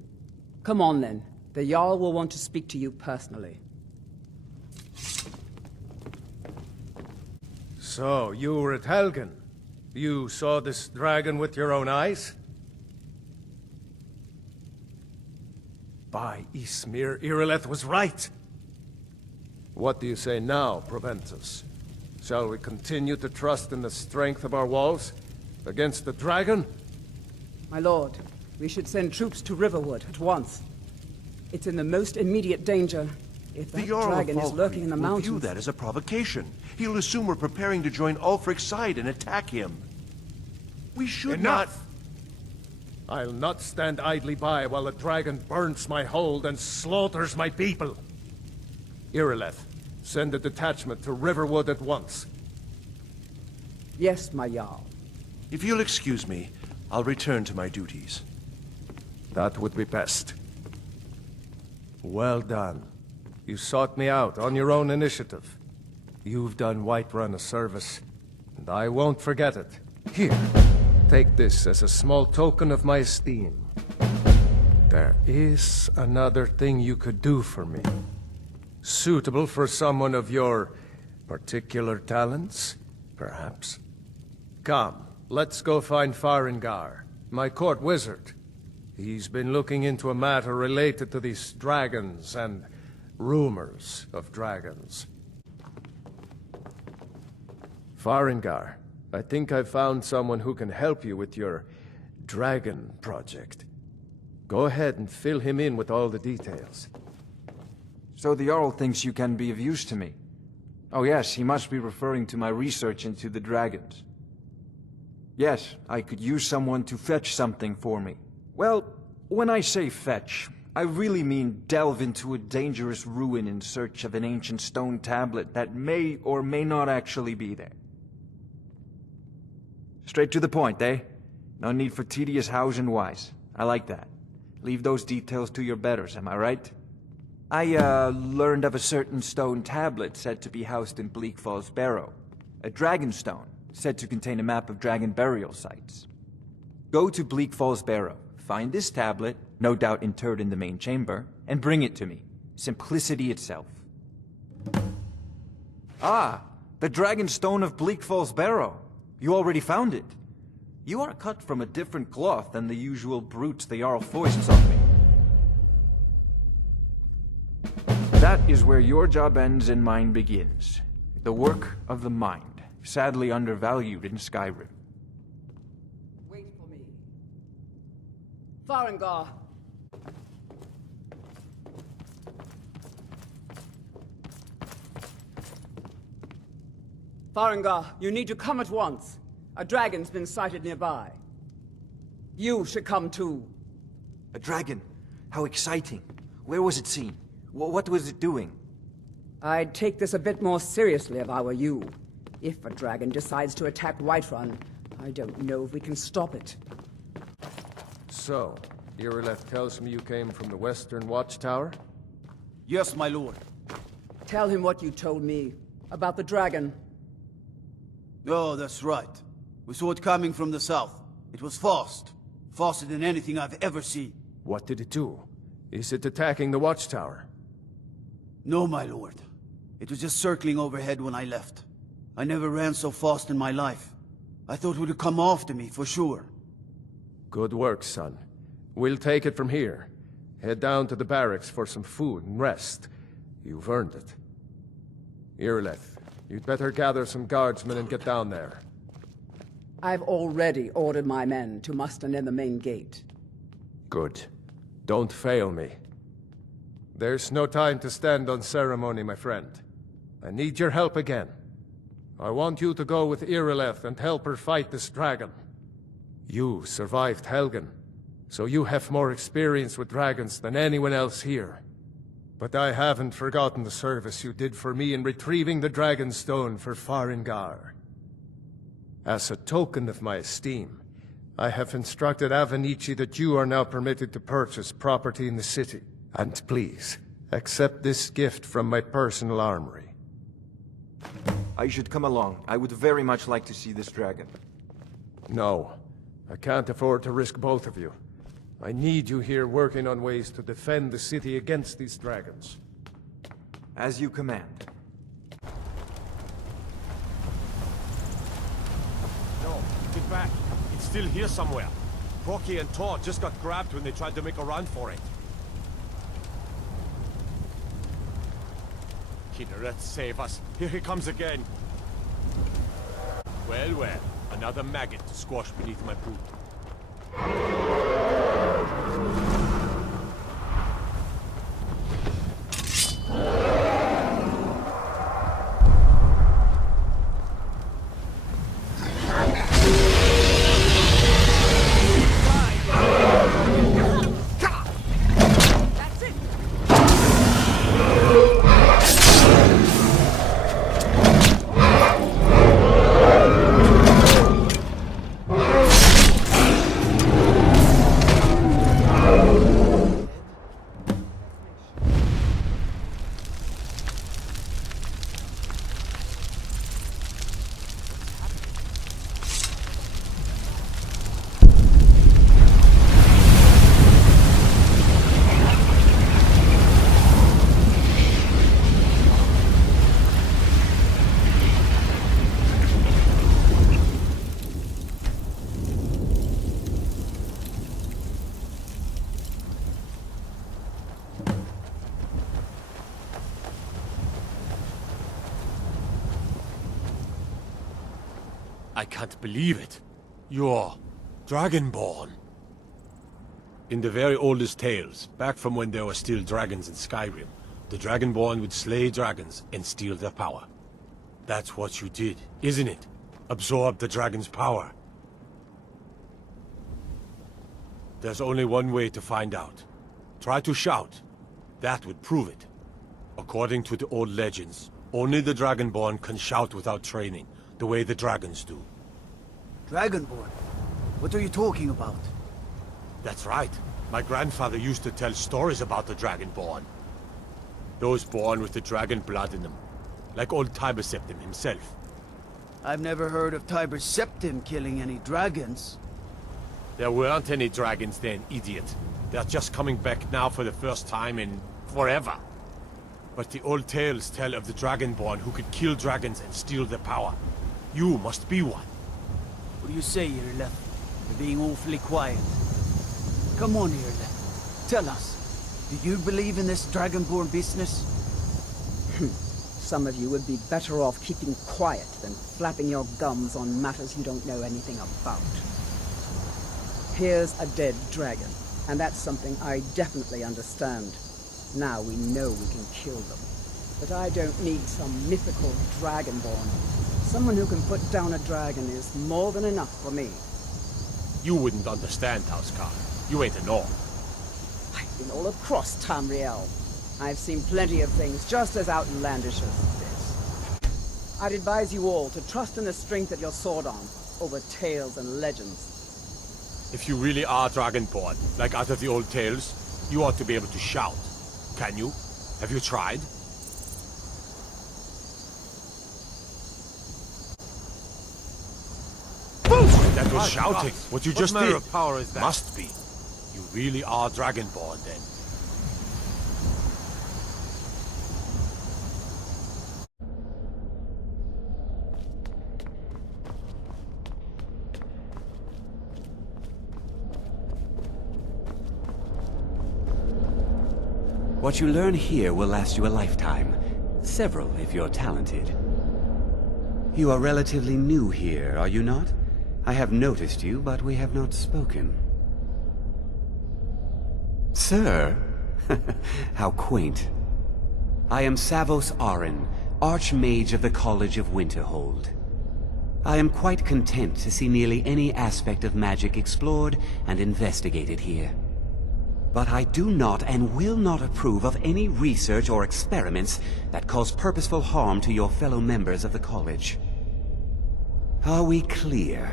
Come on, then. The Jarl will want to speak to you personally. So, you were at Helgen. You saw this dragon with your own eyes? By Ysmir, Irileth was right. What do you say now, Proventus? Shall we continue to trust in the strength of our walls? Against the dragon? My lord, we should send troops to Riverwood at once. It's in the most immediate danger. If The that Jarl dragon of is lurking in the Valkyrie will view mountains... that as a provocation. He'll assume we're preparing to join Ulfric's side and attack him. We should Enough! I'll not stand idly by while the dragon burns my hold and slaughters my people. Irileth, send a detachment to Riverwood at once. Yes, my Jarl. If you'll excuse me, I'll return to my duties. That would be best. Well done. You sought me out on your own initiative. You've done Whiterun a service, and I won't forget it. Here, take this as a small token of my esteem. There is another thing you could do for me. Suitable for someone of your particular talents, perhaps. Come, let's go find Farengar, my court wizard. He's been looking into a matter related to these dragons and rumors of dragons. Farengar, I think I've found someone who can help you with your dragon project. Go ahead and fill him in with all the details. So the Jarl thinks you can be of use to me. Oh yes, he must be referring to my research into the dragons. Yes, I could use someone to fetch something for me. Well, when I say fetch, I really mean delve into a dangerous ruin in search of an ancient stone tablet that may or may not actually be there. Straight to the point, eh? No need for tedious hows and whys. I like that. Leave those details to your betters, am I right? I, learned of a certain stone tablet said to be housed in Bleak Falls Barrow. A dragon stone, said to contain a map of dragon burial sites. Go to Bleak Falls Barrow, find this tablet, no doubt interred in the main chamber, and bring it to me. Simplicity itself. Ah, the dragon stone of Bleak Falls Barrow. You already found it. You are cut from a different cloth than the usual brutes the Jarl foists on me. That is where your job ends and mine begins. The work of the mind, sadly undervalued in Skyrim. Wait for me. Farengar. Farengar, you need to come at once. A dragon's been sighted nearby. You should come too. A dragon? How exciting. Where was it seen? What was it doing? I'd take this a bit more seriously if I were you. If a dragon decides to attack Whiterun, I don't know if we can stop it. So, Irileth tells me you came from the Western Watchtower? Yes, my lord. Tell him what you told me about the dragon. Oh, that's right. We saw it coming from the south. It was fast. Faster than anything I've ever seen. What did it do? Is it attacking the Watchtower? No, my lord. It was just circling overhead when I left. I never ran so fast in my life. I thought it would come after me, for sure. Good work, son. We'll take it from here. Head down to the barracks for some food and rest. You've earned it. Irileth, you'd better gather some guardsmen and get down there. I've already ordered my men to muster near the main gate. Good. Don't fail me. There's no time to stand on ceremony, my friend. I need your help again. I want you to go with Irileth and help her fight this dragon. You survived Helgen, so you have more experience with dragons than anyone else here. But I haven't forgotten the service you did for me in retrieving the Dragon Stone for Farengar. As a token of my esteem, I have instructed Avenici that you are now permitted to purchase property in the city. And please, accept this gift from my personal armory. I should come along. I would very much like to see this dragon. No, I can't afford to risk both of you. I need you here working on ways to defend the city against these dragons. As you command. No, get back. It's still here somewhere. Rocky and Todd just got grabbed when they tried to make a run for it. Kinneret, save us. Here he comes again. Well, well. Another maggot to squash beneath my boot. I can't believe it. You're Dragonborn. In the very oldest tales, back from when there were still dragons in Skyrim, the Dragonborn would slay dragons and steal their power. That's what you did, isn't it? Absorb the dragon's power. There's only one way to find out. Try to shout. That would prove it. According to the old legends, only the Dragonborn can shout without training, the way the dragons do. Dragonborn? What are you talking about? That's right. My grandfather used to tell stories about the Dragonborn. Those born with the dragon blood in them. Like old Tiber Septim himself. I've never heard of Tiber Septim killing any dragons. There weren't any dragons then, idiot. They're just coming back now for the first time in forever. But the old tales tell of the Dragonborn who could kill dragons and steal their power. You must be one. What do you say, Irle? You're being awfully quiet. Come on, Irle. Tell us. Do you believe in this Dragonborn business? Some of you would be better off keeping quiet than flapping your gums on matters you don't know anything about. Here's a dead dragon, and that's something I definitely understand. Now we know we can kill them. But I don't need some mythical Dragonborn. Someone who can put down a dragon is more than enough for me. You wouldn't understand, Housecar. You ain't a Norn. I've been all across Tamriel. I've seen plenty of things just as outlandish as this. I'd advise you all to trust in the strength of your sword arm over tales and legends. If you really are Dragonborn, like out of the old tales, you ought to be able to shout. Can you? Have you tried? That was shouting. What you just did. Of power is that? Must be. You really are Dragonborn, then. What you learn here will last you a lifetime. Several, if you're talented. You are relatively new here, are you not? I have noticed you, but we have not spoken. Sir? How quaint. I am Savos Aren, Archmage of the College of Winterhold. I am quite content to see nearly any aspect of magic explored and investigated here. But I do not and will not approve of any research or experiments that cause purposeful harm to your fellow members of the college. Are we clear?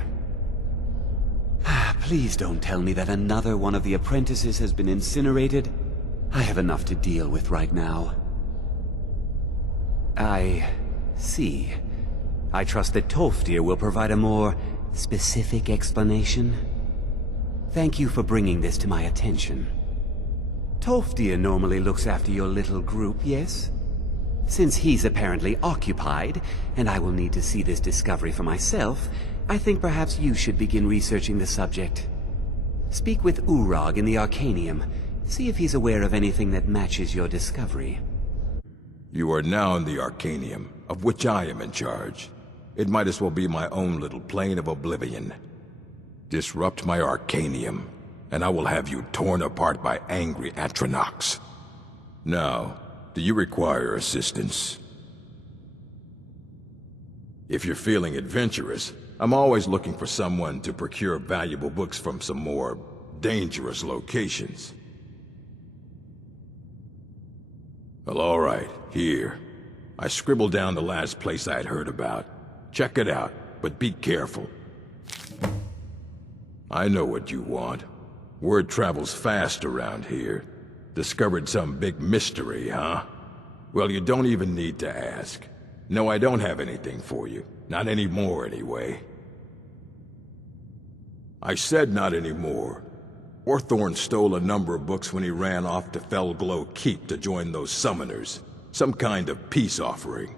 Please don't tell me that another one of the apprentices has been incinerated. I have enough to deal with right now. I see. I trust that Tolfdir will provide a more specific explanation. Thank you for bringing this to my attention. Tolfdir normally looks after your little group, yes? Since he's apparently occupied, and I will need to see this discovery for myself, I think perhaps you should begin researching the subject. Speak with Urag in the Arcanium. See if he's aware of anything that matches your discovery. You are now in the Arcanium, of which I am in charge. It might as well be my own little plane of oblivion. Disrupt my Arcanium, and I will have you torn apart by angry Atronachs. Now, do you require assistance? If you're feeling adventurous, I'm always looking for someone to procure valuable books from some more dangerous locations. Well, all right, here. I scribbled down the last place I had heard about. Check it out, but be careful. I know what you want. Word travels fast around here. Discovered some big mystery, huh? Well, you don't even need to ask. No, I don't have anything for you. Not anymore, anyway. I said not anymore. Orthorn stole a number of books when he ran off to Felglow Keep to join those summoners. Some kind of peace offering.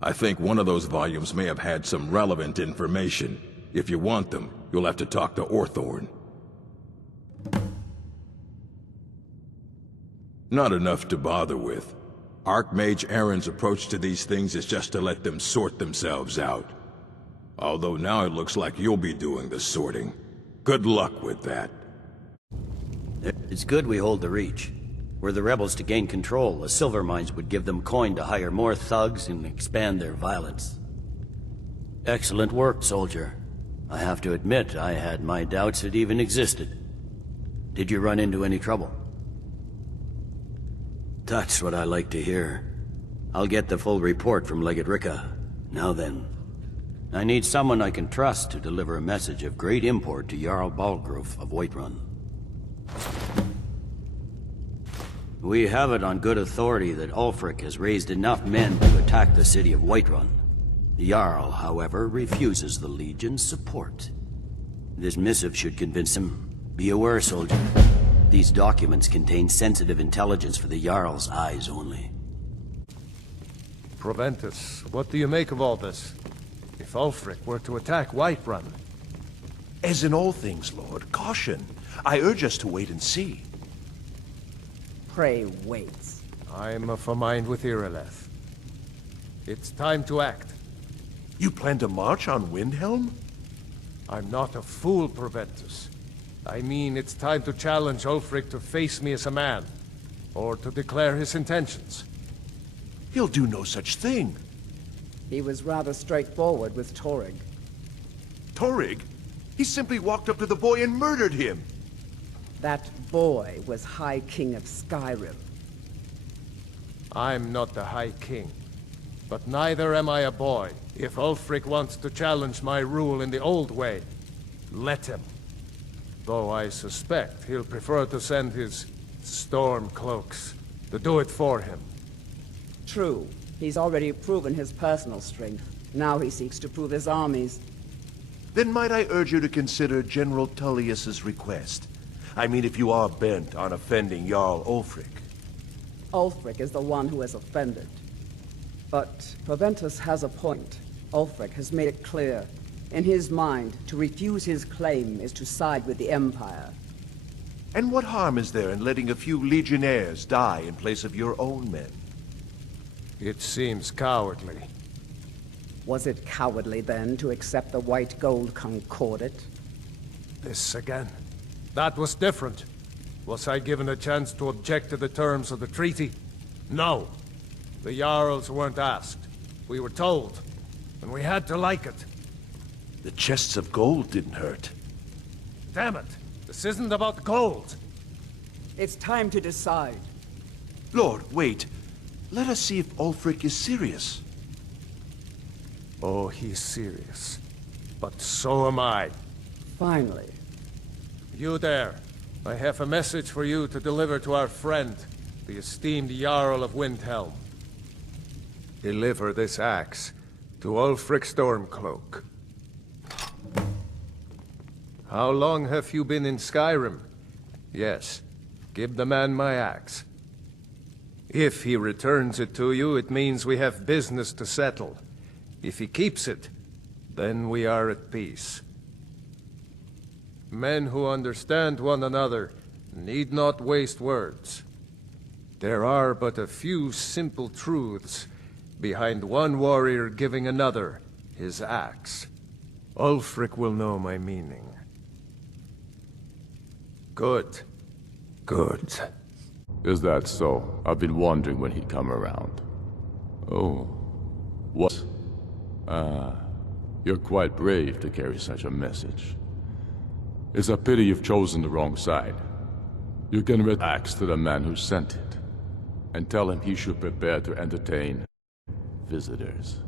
I think one of those volumes may have had some relevant information. If you want them, you'll have to talk to Orthorn. Not enough to bother with. Archmage Aaron's approach to these things is just to let them sort themselves out. Although now it looks like you'll be doing the sorting. Good luck with that. It's good we hold the Reach. Were the rebels to gain control, the silver mines would give them coin to hire more thugs and expand their violence. Excellent work, soldier. I have to admit, I had my doubts it even existed. Did you run into any trouble? That's what I like to hear. I'll get the full report from Legate Rika. Now then, I need someone I can trust to deliver a message of great import to Jarl Balgruf of Whiterun. We have it on good authority that Ulfric has raised enough men to attack the city of Whiterun. The Jarl, however, refuses the Legion's support. This missive should convince him. Be aware, soldier. These documents contain sensitive intelligence for the Jarl's eyes only. Proventus, what do you make of all this? If Ulfric were to attack Whiterun... As in all things, Lord, caution. I urge us to wait and see. Pray wait. I'm of a mind with Irileth. It's time to act. You plan to march on Windhelm? I'm not a fool, Proventus. I mean, it's time to challenge Ulfric to face me as a man, or to declare his intentions. He'll do no such thing. He was rather straightforward with Torrig. Torrig? He simply walked up to the boy and murdered him. That boy was High King of Skyrim. I'm not the High King, but neither am I a boy. If Ulfric wants to challenge my rule in the old way, let him. Though I suspect he'll prefer to send his Stormcloaks to do it for him. True. He's already proven his personal strength. Now he seeks to prove his armies. Then might I urge you to consider General Tullius's request? I mean, if you are bent on offending Jarl Ulfric. Ulfric is the one who has offended. But Proventus has a point. Ulfric has made it clear. In his mind, to refuse his claim is to side with the Empire. And what harm is there in letting a few legionnaires die in place of your own men? It seems cowardly. Was it cowardly, then, to accept the White Gold Concordat? This again. That was different. Was I given a chance to object to the terms of the treaty? No. The Jarls weren't asked. We were told, and we had to like it. The chests of gold didn't hurt. Damn it! This isn't about gold! It's time to decide. Lord, wait. Let us see if Ulfric is serious. Oh, he's serious. But so am I. Finally. You there. I have a message for you to deliver to our friend, the esteemed Jarl of Windhelm. Deliver this axe to Ulfric Stormcloak. How long have you been in Skyrim? Yes. Give the man my axe. If he returns it to you, it means we have business to settle. If he keeps it, then we are at peace. Men who understand one another need not waste words. There are but a few simple truths behind one warrior giving another his axe. Ulfric will know my meaning. Good. Good. Is that so? I've been wondering when he'd come around. Oh. What? You're quite brave to carry such a message. It's a pity you've chosen the wrong side. You can read the axe to the man who sent it, and tell him he should prepare to entertain visitors.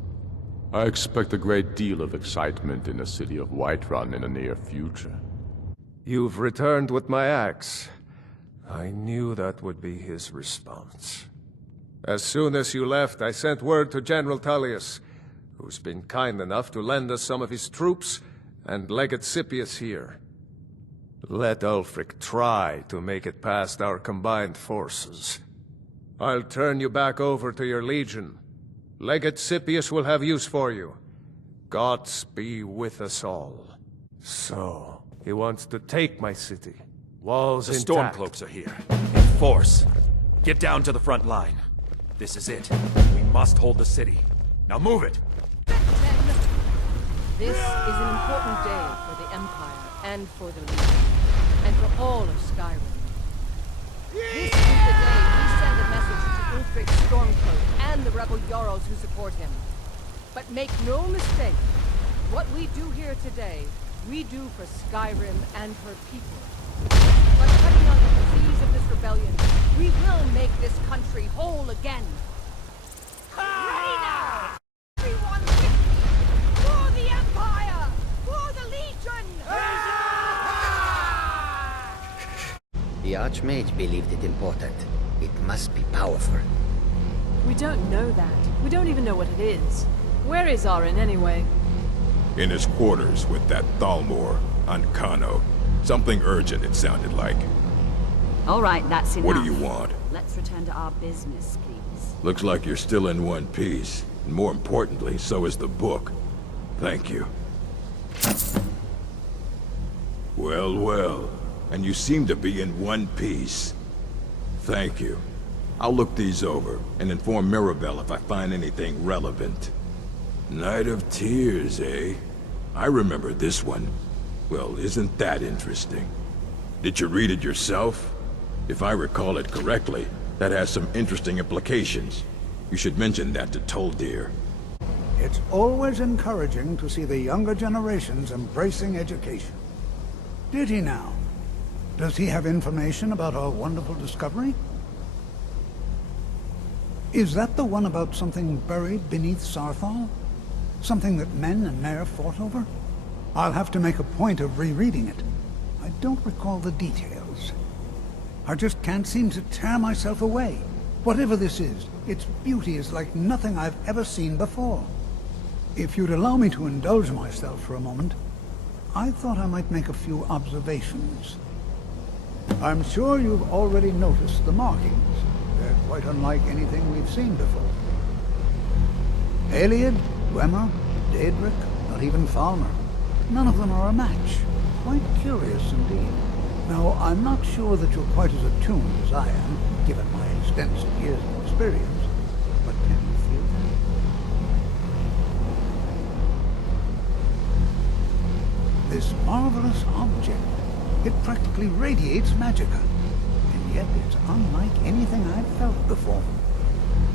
I expect a great deal of excitement in the city of Whiterun in the near future. You've returned with my axe. I knew that would be his response. As soon as you left, I sent word to General Tullius, who's been kind enough to lend us some of his troops, and Legate Scipius here. Let Ulfric try to make it past our combined forces. I'll turn you back over to your legion. Legate Scipius will have use for you. Gods be with us all. So, he wants to take my city. Walls The intact. Stormcloaks are here. In force. Get down to the front line. This is it. We must hold the city. Now move it! This is an important day for the Empire and for the Legion, and for all of Skyrim. This is the day we send a message to Ulfric Stormcloak and the rebel Jarls who support him. But make no mistake, what we do here today, we do for Skyrim and her people. By cutting out the disease of this rebellion, we will make this country whole again. Ready now! Everyone with me! For the Empire! For the Legion! The Archmage believed it important. It must be powerful. We don't know that. We don't even know what it is. Where is Arin anyway? In his quarters with that Thalmor on Kano. Something urgent, it sounded like. All right, that's enough. What do you want? Let's return to our business, please. Looks like you're still in one piece. And more importantly, so is the book. Thank you. Well, well. And you seem to be in one piece. Thank you. I'll look these over and inform Mirabelle if I find anything relevant. Night of Tears, eh? I remember this one. Well, isn't that interesting? Did you read it yourself? If I recall it correctly, that has some interesting implications. You should mention that to Toldir. It's always encouraging to see the younger generations embracing education. Did he now? Does he have information about our wonderful discovery? Is that the one about something buried beneath Saarthal? Something that men and Mare fought over? I'll have to make a point of rereading it. I don't recall the details. I just can't seem to tear myself away. Whatever this is, its beauty is like nothing I've ever seen before. If you'd allow me to indulge myself for a moment, I thought I might make a few observations. I'm sure you've already noticed the markings. They're quite unlike anything we've seen before. Ayleid, Dwemer, Daedric, not even Falmer. None of them are a match. Quite curious indeed. Now, I'm not sure that you're quite as attuned as I am, given my extensive years of experience, but can you feel that? This marvelous object, it practically radiates magicka, and yet it's unlike anything I've felt before.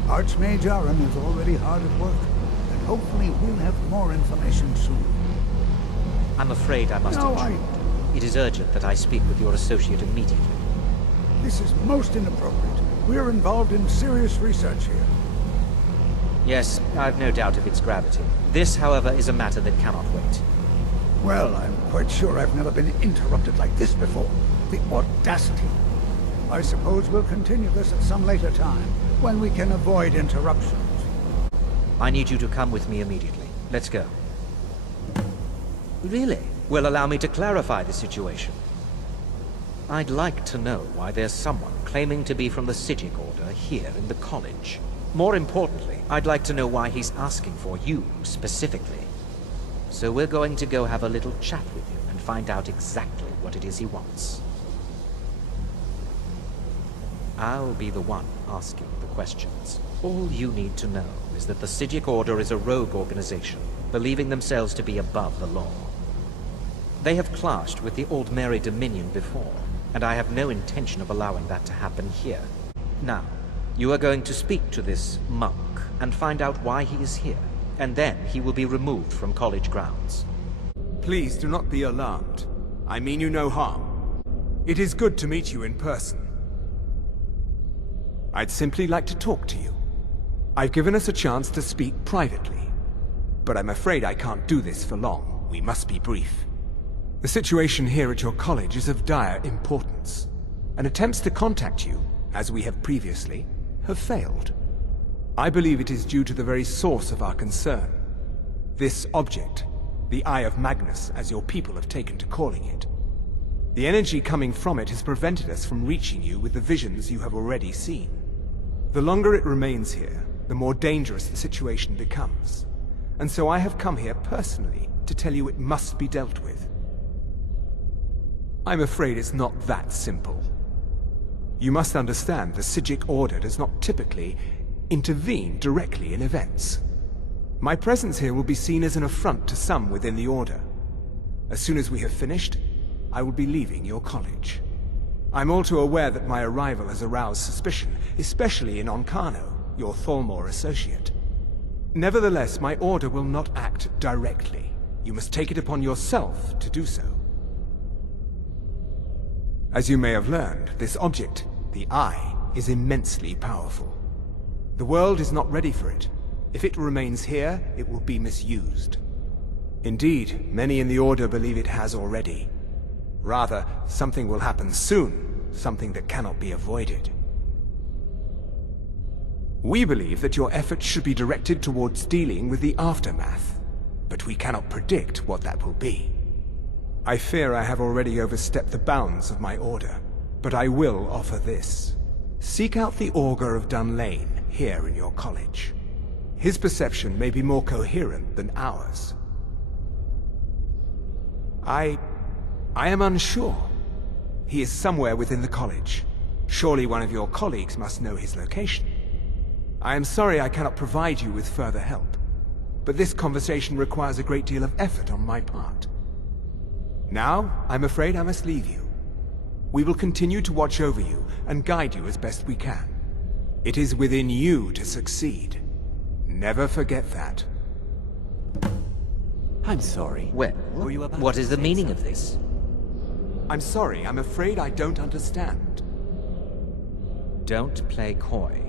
Archmage Arin is already hard at work, and hopefully we'll have more information soon. I'm afraid I must intrude. It is urgent that I speak with your associate immediately. This is most inappropriate. We're involved in serious research here. Yes, I've no doubt of its gravity. This, however, is a matter that cannot wait. Well, I'm quite sure I've never been interrupted like this before. The audacity. I suppose we'll continue this at some later time, when we can avoid interruptions. I need you to come with me immediately. Let's go. Really? Well, allow me to clarify the situation. I'd like to know why there's someone claiming to be from the Psijic Order here in the college. More importantly, I'd like to know why he's asking for you specifically. So we're going to go have a little chat with him and find out exactly what it is he wants. I'll be the one asking the questions. All you need to know is that the Psijic Order is a rogue organization, believing themselves to be above the law. They have clashed with the Aldmeri Dominion before, and I have no intention of allowing that to happen here. Now, you are going to speak to this monk and find out why he is here, and then he will be removed from college grounds. Please do not be alarmed. I mean you no harm. It is good to meet you in person. I'd simply like to talk to you. I've given us a chance to speak privately, but I'm afraid I can't do this for long. We must be brief. The situation here at your college is of dire importance, and attempts to contact you, as we have previously, have failed. I believe it is due to the very source of our concern. This object, the Eye of Magnus, as your people have taken to calling it. The energy coming from it has prevented us from reaching you with the visions you have already seen. The longer it remains here, the more dangerous the situation becomes. And so I have come here personally to tell you it must be dealt with. I'm afraid it's not that simple. You must understand the Psijic Order does not typically intervene directly in events. My presence here will be seen as an affront to some within the Order. As soon as we have finished, I will be leaving your college. I'm all too aware that my arrival has aroused suspicion, especially in Onkano, your Thalmor associate. Nevertheless, my Order will not act directly. You must take it upon yourself to do so. As you may have learned, this object, the Eye, is immensely powerful. The world is not ready for it. If it remains here, it will be misused. Indeed, many in the Order believe it has already. Rather, something will happen soon, something that cannot be avoided. We believe that your efforts should be directed towards dealing with the aftermath, but we cannot predict what that will be. I fear I have already overstepped the bounds of my order, but I will offer this. Seek out the Augur of Dunlane here in your college. His perception may be more coherent than ours. I am unsure. He is somewhere within the college. Surely one of your colleagues must know his location. I am sorry I cannot provide you with further help, but this conversation requires a great deal of effort on my part. Now, I'm afraid I must leave you. We will continue to watch over you and guide you as best we can. It is within you to succeed. Never forget that. I'm sorry. Well, what is the meaning of this? I'm sorry, I'm afraid I don't understand. Don't play coy.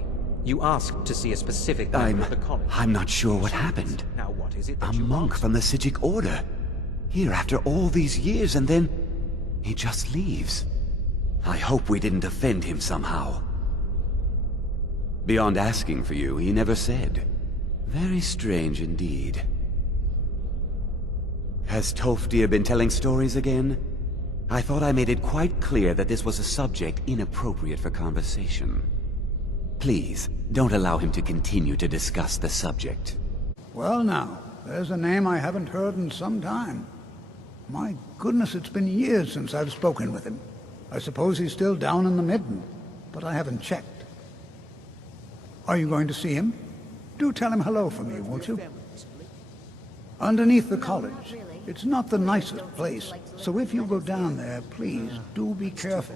You asked to see a specific member of the college. I'm not sure what happened. Now what is it that A monk from the Psijic Order. Here after all these years, and then he just leaves. I hope we didn't offend him somehow. Beyond asking for you, he never said. Very strange indeed. Has Tolfdir been telling stories again? I thought I made it quite clear that this was a subject inappropriate for conversation. Please, don't allow him to continue to discuss the subject. Well now, there's a name I haven't heard in some time. My goodness, it's been years since I've spoken with him. I suppose he's still down in the Midden, but I haven't checked. Are you going to see him? Do tell him hello for me, won't you? Underneath the college. It's not the nicest place, so if you go down there, please do be careful.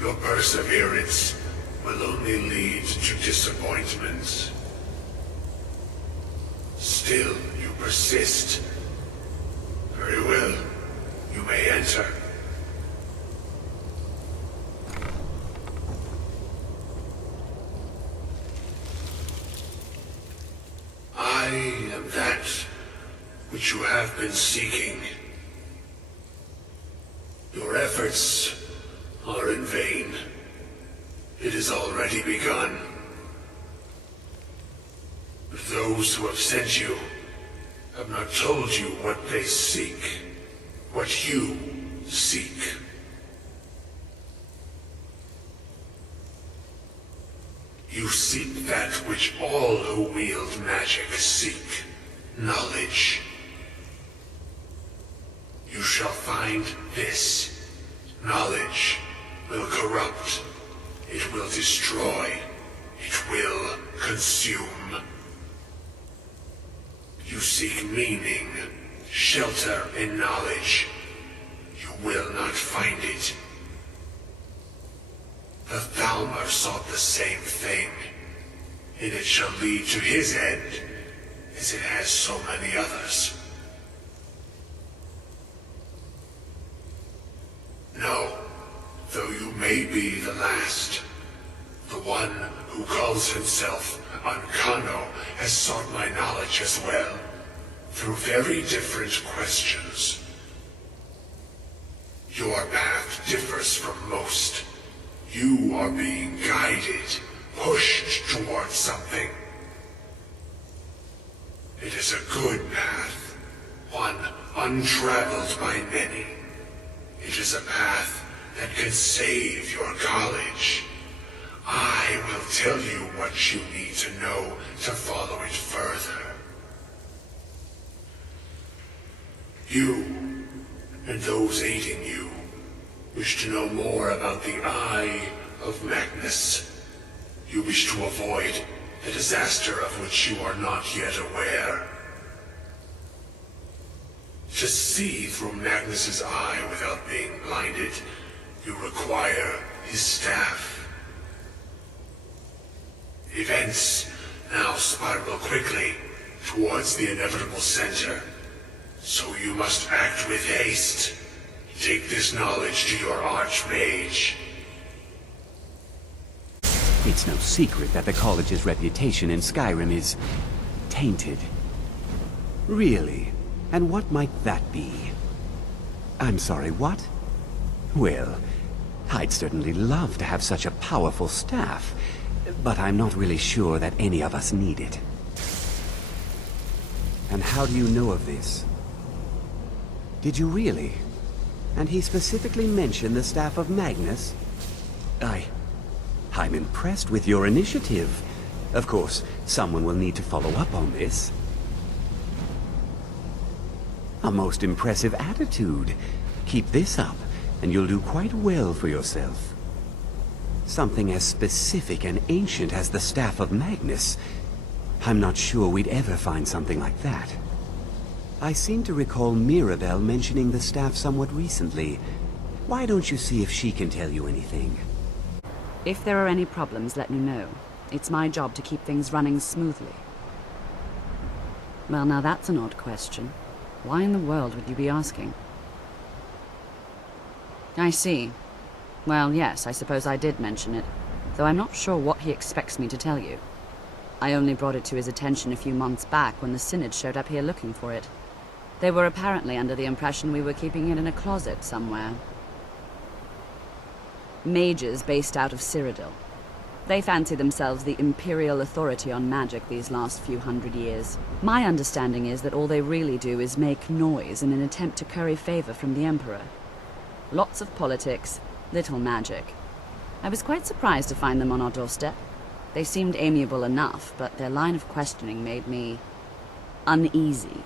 Your perseverance will only lead to disappointments. Still, you persist. Very well. You may enter. I am that which you have been seeking. Your efforts are in vain. It has already begun. But those who have sent you have not told you what they seek, what you seek. You seek that which all who wield magic seek, knowledge. You shall find this. Knowledge will corrupt. It will destroy. It will consume. You seek meaning, shelter in knowledge. You will not find it. The Thalmor sought the same thing, and it shall lead to his end, as it has so many others. No, though you may be the last, the one who calls himself Ancano has sought my knowledge as well, through very different questions. Your path differs from most. You are being guided, pushed towards something. It is a good path, one untraveled by many. It is a path that can save your college. I will tell you what you need to know to follow it further. You, and those aiding you, wish to know more about the Eye of Magnus. You wish to avoid the disaster of which you are not yet aware. To see through Magnus's eye without being blinded, you require his staff. Events now spiral quickly towards the inevitable center, so you must act with haste. Take this knowledge to your Archmage. It's no secret that the college's reputation in Skyrim is tainted. Really? And what might that be? I'm sorry, what? Well, I'd certainly love to have such a powerful staff, but I'm not really sure that any of us need it. And how do you know of this? Did you really? And he specifically mentioned the staff of Magnus? I'm impressed with your initiative. Of course, someone will need to follow up on this. A most impressive attitude. Keep this up, and you'll do quite well for yourself. Something as specific and ancient as the Staff of Magnus. I'm not sure we'd ever find something like that. I seem to recall Mirabelle mentioning the staff somewhat recently. Why don't you see if she can tell you anything? If there are any problems, let me know. It's my job to keep things running smoothly. Well, now that's an odd question. Why in the world would you be asking? I see. Well, yes, I suppose I did mention it, though I'm not sure what he expects me to tell you. I only brought it to his attention a few months back when the Synod showed up here looking for it. They were apparently under the impression we were keeping it in a closet somewhere. Mages based out of Cyrodiil. They fancy themselves the imperial authority on magic these last few hundred years. My understanding is that all they really do is make noise in an attempt to curry favor from the Emperor. Lots of politics, little magic. I was quite surprised to find them on our doorstep. They seemed amiable enough, but their line of questioning made me uneasy.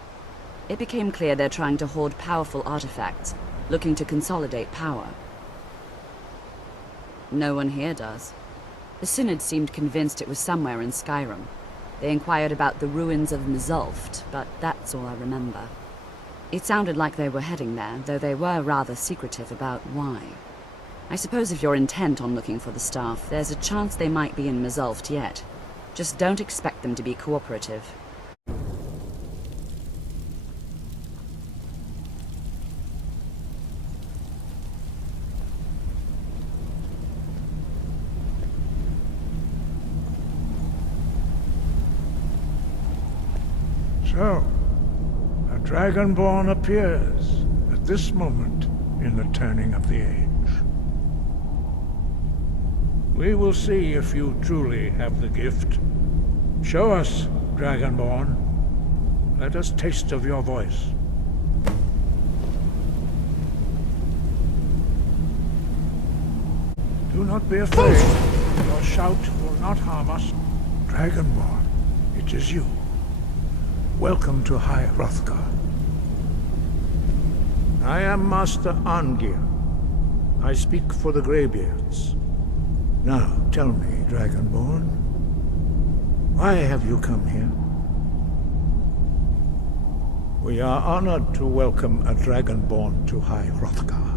It became clear they're trying to hoard powerful artifacts, looking to consolidate power. No one here does. The Synod seemed convinced it was somewhere in Skyrim. They inquired about the ruins of Mzulft, but that's all I remember. It sounded like they were heading there, though they were rather secretive about why. I suppose if you're intent on looking for the staff, there's a chance they might be in Mzulft yet. Just don't expect them to be cooperative. So, a Dragonborn appears at this moment in the turning of the age. We will see if you truly have the gift. Show us, Dragonborn. Let us taste of your voice. Do not be afraid. Your shout will not harm us. Dragonborn, it is you. Welcome to High Hrothgar. I am Master Arngeir. I speak for the Greybeards. Now, tell me, Dragonborn, why have you come here? We are honored to welcome a Dragonborn to High Hrothgar.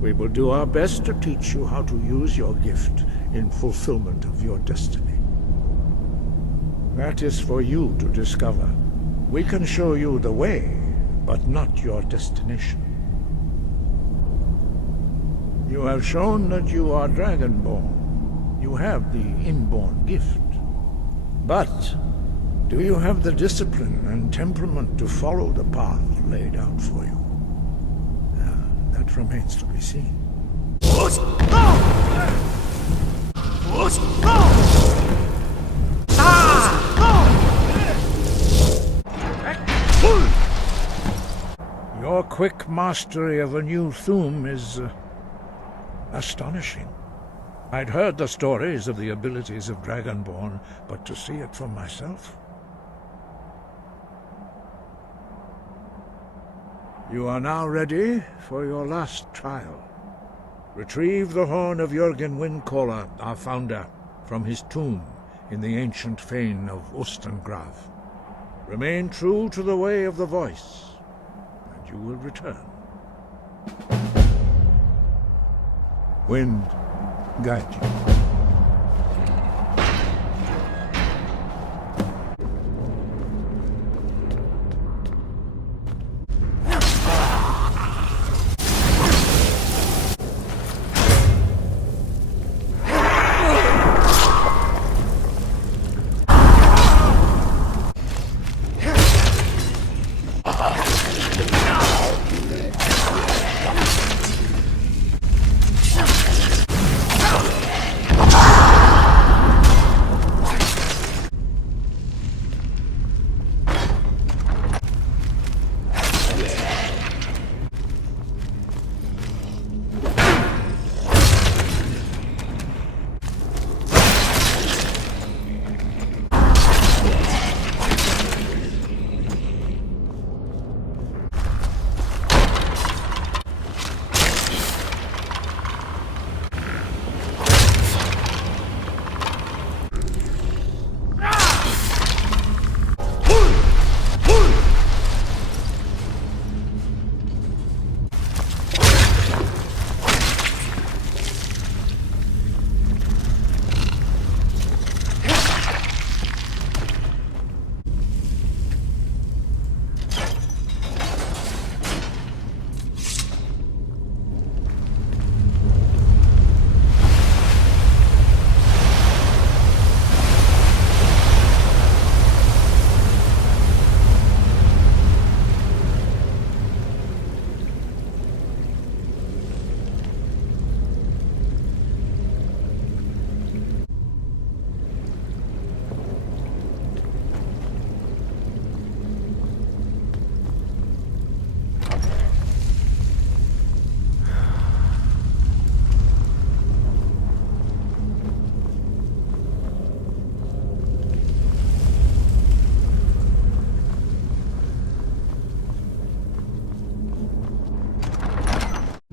We will do our best to teach you how to use your gift in fulfillment of your destiny. That is for you to discover. We can show you the way, but not your destination. You have shown that you are Dragonborn. You have the inborn gift. But do you have the discipline and temperament to follow the path laid out for you? That remains to be seen. Your quick mastery of a new Thu'um is astonishing. I'd heard the stories of the abilities of Dragonborn, but to see it for myself... You are now ready for your last trial. Retrieve the horn of Jürgen Windcaller, our founder, from his tomb in the ancient fane of Ustengrav. Remain true to the way of the voice, and you will return. Wind, guide you.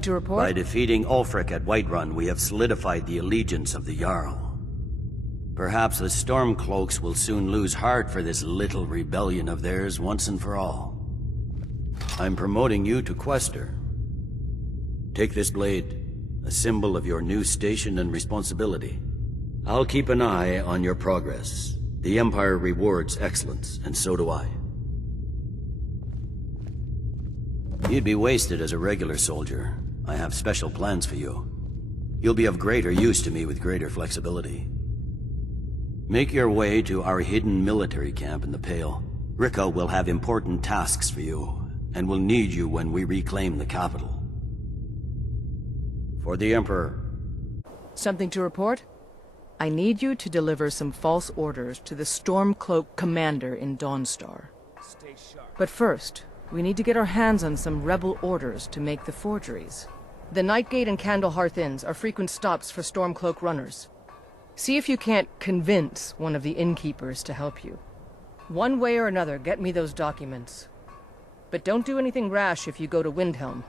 to report? By defeating Ulfric at Whiterun, we have solidified the allegiance of the Jarl. Perhaps the Stormcloaks will soon lose heart for this little rebellion of theirs once and for all. I'm promoting you to Quester. Take this blade, a symbol of your new station and responsibility. I'll keep an eye on your progress. The Empire rewards excellence, and so do I. You'd be wasted as a regular soldier. I have special plans for you. You'll be of greater use to me with greater flexibility. Make your way to our hidden military camp in the Pale. Rikke will have important tasks for you, and will need you when we reclaim the capital. For the Emperor. Something to report? I need you to deliver some false orders to the Stormcloak commander in Dawnstar. But first, we need to get our hands on some rebel orders to make the forgeries. The Nightgate and Candlehearth Inns are frequent stops for Stormcloak runners. See if you can't convince one of the innkeepers to help you. One way or another, get me those documents. But don't do anything rash if you go to Windhelm.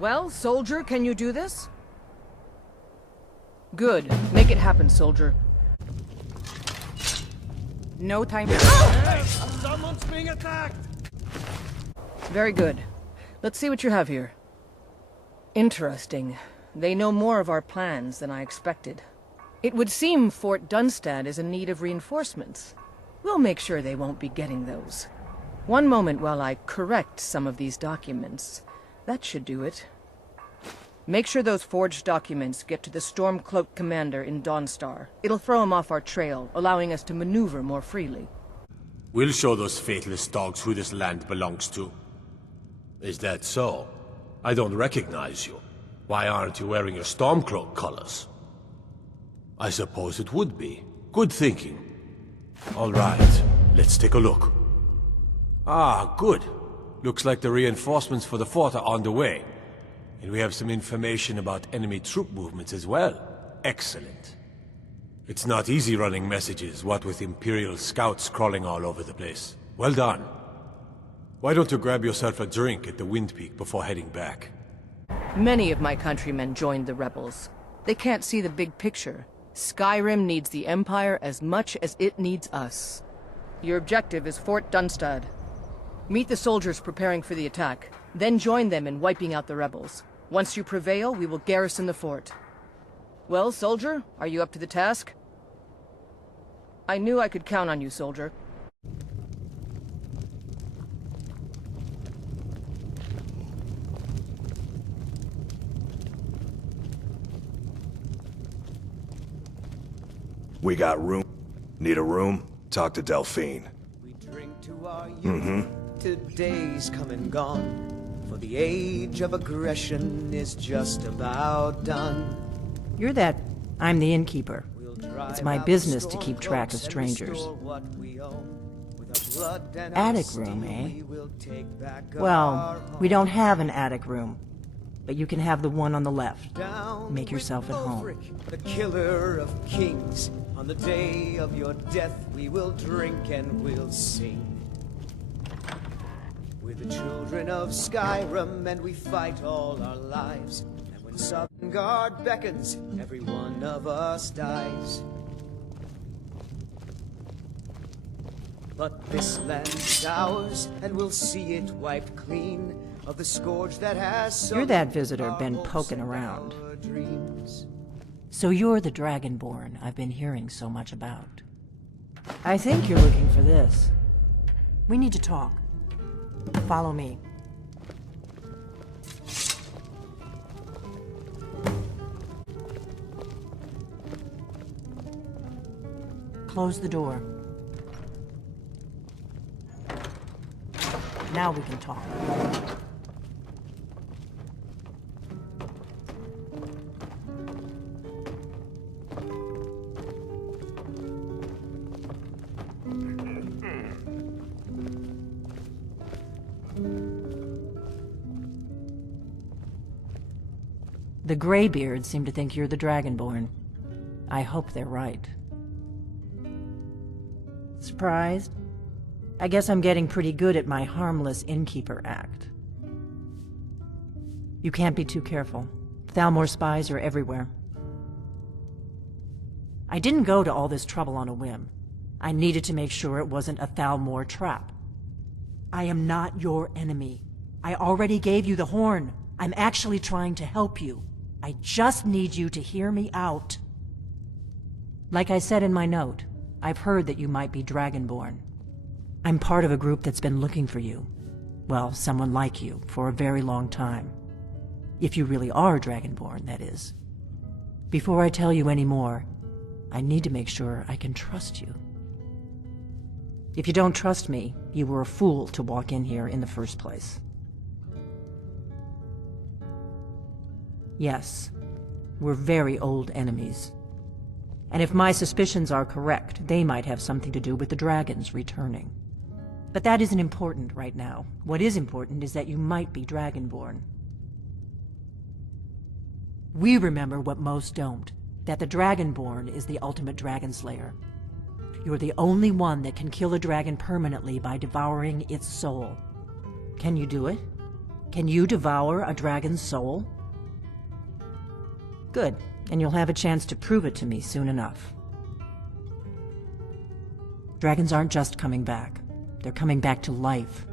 Well, soldier, can you do this? Good. Make it happen, soldier. No time to... Hey! Someone's being attacked! Very good. Let's see what you have here. Interesting. They know more of our plans than I expected. It would seem Fort Dunstad is in need of reinforcements. We'll make sure they won't be getting those. One moment while I correct some of these documents. That should do it. Make sure those forged documents get to the Stormcloak commander in Dawnstar. It'll throw him off our trail, allowing us to maneuver more freely. We'll show those faithless dogs who this land belongs to. Is that so? I don't recognize you. Why aren't you wearing your Stormcloak colors? I suppose it would be. Good thinking. All right, let's take a look. Ah, good. Looks like the reinforcements for the fort are on the way. And we have some information about enemy troop movements as well. Excellent. It's not easy running messages, what with Imperial scouts crawling all over the place. Well done. Why don't you grab yourself a drink at the Windpeak before heading back? Many of my countrymen joined the rebels. They can't see the big picture. Skyrim needs the Empire as much as it needs us. Your objective is Fort Dunstad. Meet the soldiers preparing for the attack, then join them in wiping out the rebels. Once you prevail, we will garrison the fort. Well, soldier, are you up to the task? I knew I could count on you, soldier. We got room. Need a room? Talk to Delphine. Today's come and gone, for the age of aggression is just about done. You're that... I'm the innkeeper. It's my business to keep track of strangers. Attic room, eh? Well, we don't have an attic room, but you can have the one on the left. Make yourself at home. The killer of kings, on the day of your death we will drink and we'll sing. We're the children of Skyrim and we fight all our lives. And when Sovngarde beckons, every one of us dies. But this land is ours, and we'll see it wiped clean of the scourge that has You're that visitor been poking around. So you're the Dragonborn I've been hearing so much about. I think you're looking for this. We need to talk. Follow me. Close the door. Now we can talk. The Greybeards seem to think you're the Dragonborn. I hope they're right. Surprised? I guess I'm getting pretty good at my harmless innkeeper act. You can't be too careful. Thalmor spies are everywhere. I didn't go to all this trouble on a whim. I needed to make sure it wasn't a Thalmor trap. I am not your enemy. I already gave you the horn. I'm actually trying to help you. I just need you to hear me out. Like I said in my note, I've heard that you might be Dragonborn. I'm part of a group that's been looking for you. Well, someone like you, for a very long time. If you really are Dragonborn, that is. Before I tell you any more, I need to make sure I can trust you. If you don't trust me, you were a fool to walk in here in the first place. Yes, we're very old enemies. And if my suspicions are correct, they might have something to do with the dragons returning. But that isn't important right now. What is important is that you might be Dragonborn. We remember what most don't, that the Dragonborn is the ultimate dragon slayer. You're the only one that can kill a dragon permanently by devouring its soul. Can you do it? Can you devour a dragon's soul? Good, and you'll have a chance to prove it to me soon enough. Dragons aren't just coming back. They're coming back to life.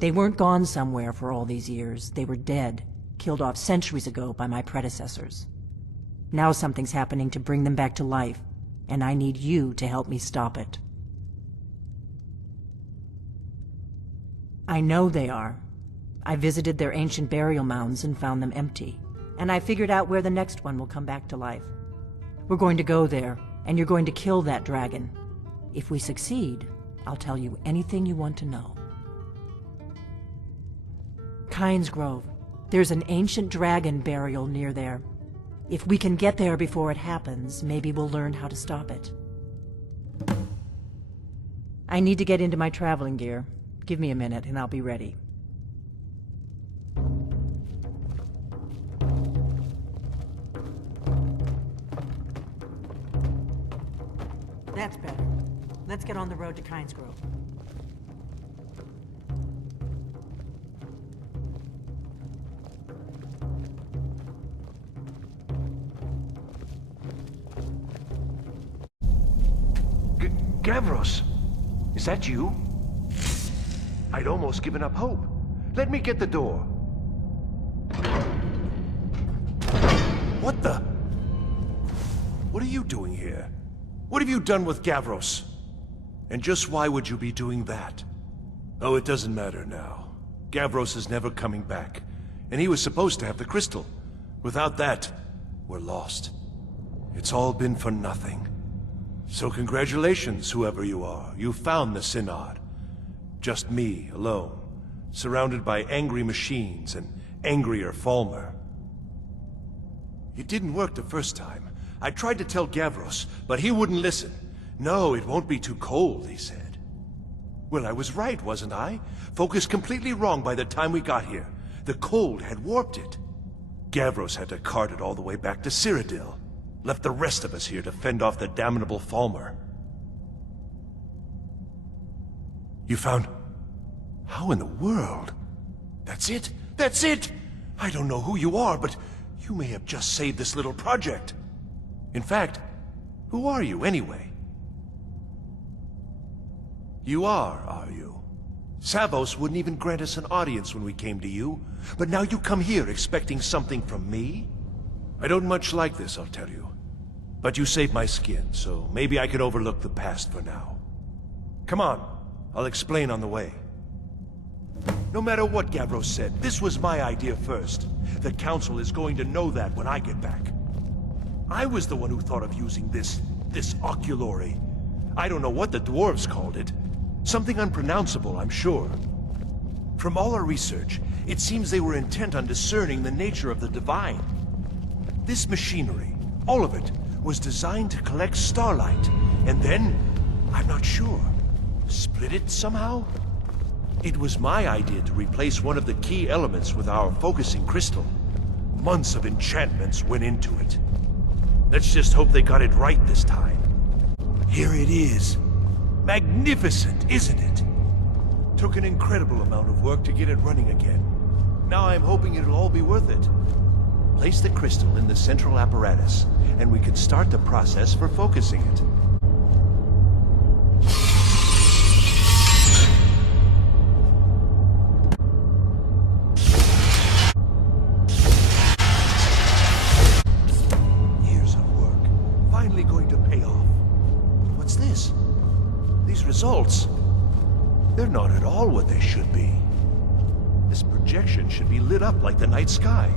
They weren't gone somewhere for all these years. They were dead, killed off centuries ago by my predecessors. Now something's happening to bring them back to life, and I need you to help me stop it. I know they are. I visited their ancient burial mounds and found them empty, and I figured out where the next one will come back to life. We're going to go there, and you're going to kill that dragon. If we succeed, I'll tell you anything you want to know. Kynes Grove. There's an ancient dragon burial near there. If we can get there before it happens, maybe we'll learn how to stop it. I need to get into my traveling gear. Give me a minute and I'll be ready. That's better. Let's get on the road to Kynes Grove. Gavros, is that you? I'd almost given up hope. Let me get the door. What the? What are you doing here? What have you done with Gavros? And just why would you be doing that? Oh, it doesn't matter now. Gavros is never coming back. And he was supposed to have the crystal. Without that, we're lost. It's all been for nothing. So congratulations, whoever you are. You found the Synod. Just me, alone. Surrounded by angry machines and angrier Falmer. It didn't work the first time. I tried to tell Gavros, but he wouldn't listen. No, it won't be too cold, he said. Well, I was right, wasn't I? Focused completely wrong by the time we got here. The cold had warped it. Gavros had to cart it all the way back to Cyrodiil. Left the rest of us here to fend off the damnable Falmer. You found... How in the world? That's it? That's it! I don't know who you are, but you may have just saved this little project. In fact, who are you anyway? You are you? Savos wouldn't even grant us an audience when we came to you, but now you come here expecting something from me? I don't much like this, I'll tell you. But you saved my skin, so maybe I can overlook the past for now. Come on, I'll explain on the way. No matter what Gavros said, this was my idea first. The Council is going to know that when I get back. I was the one who thought of using this oculory. I don't know what the dwarves called it. Something unpronounceable, I'm sure. From all our research, it seems they were intent on discerning the nature of the divine. This machinery, all of it, was designed to collect starlight, and then, I'm not sure, split it somehow? It was my idea to replace one of the key elements with our focusing crystal. Months of enchantments went into it. Let's just hope they got it right this time. Here it is. Magnificent, isn't it? Took an incredible amount of work to get it running again. Now I'm hoping it'll all be worth it. Place the crystal in the central apparatus, and we can start the process for focusing it. Years of work, finally going to pay off. What's this? These results, they're not at all what they should be. This projection should be lit up like the night sky.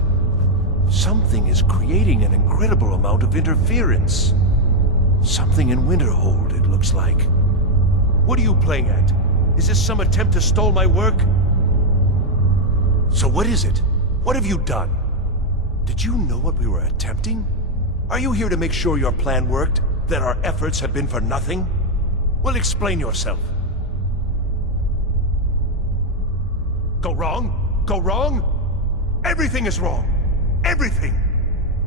Something is creating an incredible amount of interference. Something in Winterhold, it looks like. What are you playing at? Is this some attempt to stall my work? So what is it? What have you done? Did you know what we were attempting? Are you here to make sure your plan worked? That our efforts have been for nothing? Well, explain yourself. Go wrong? Go wrong? Everything is wrong. Everything!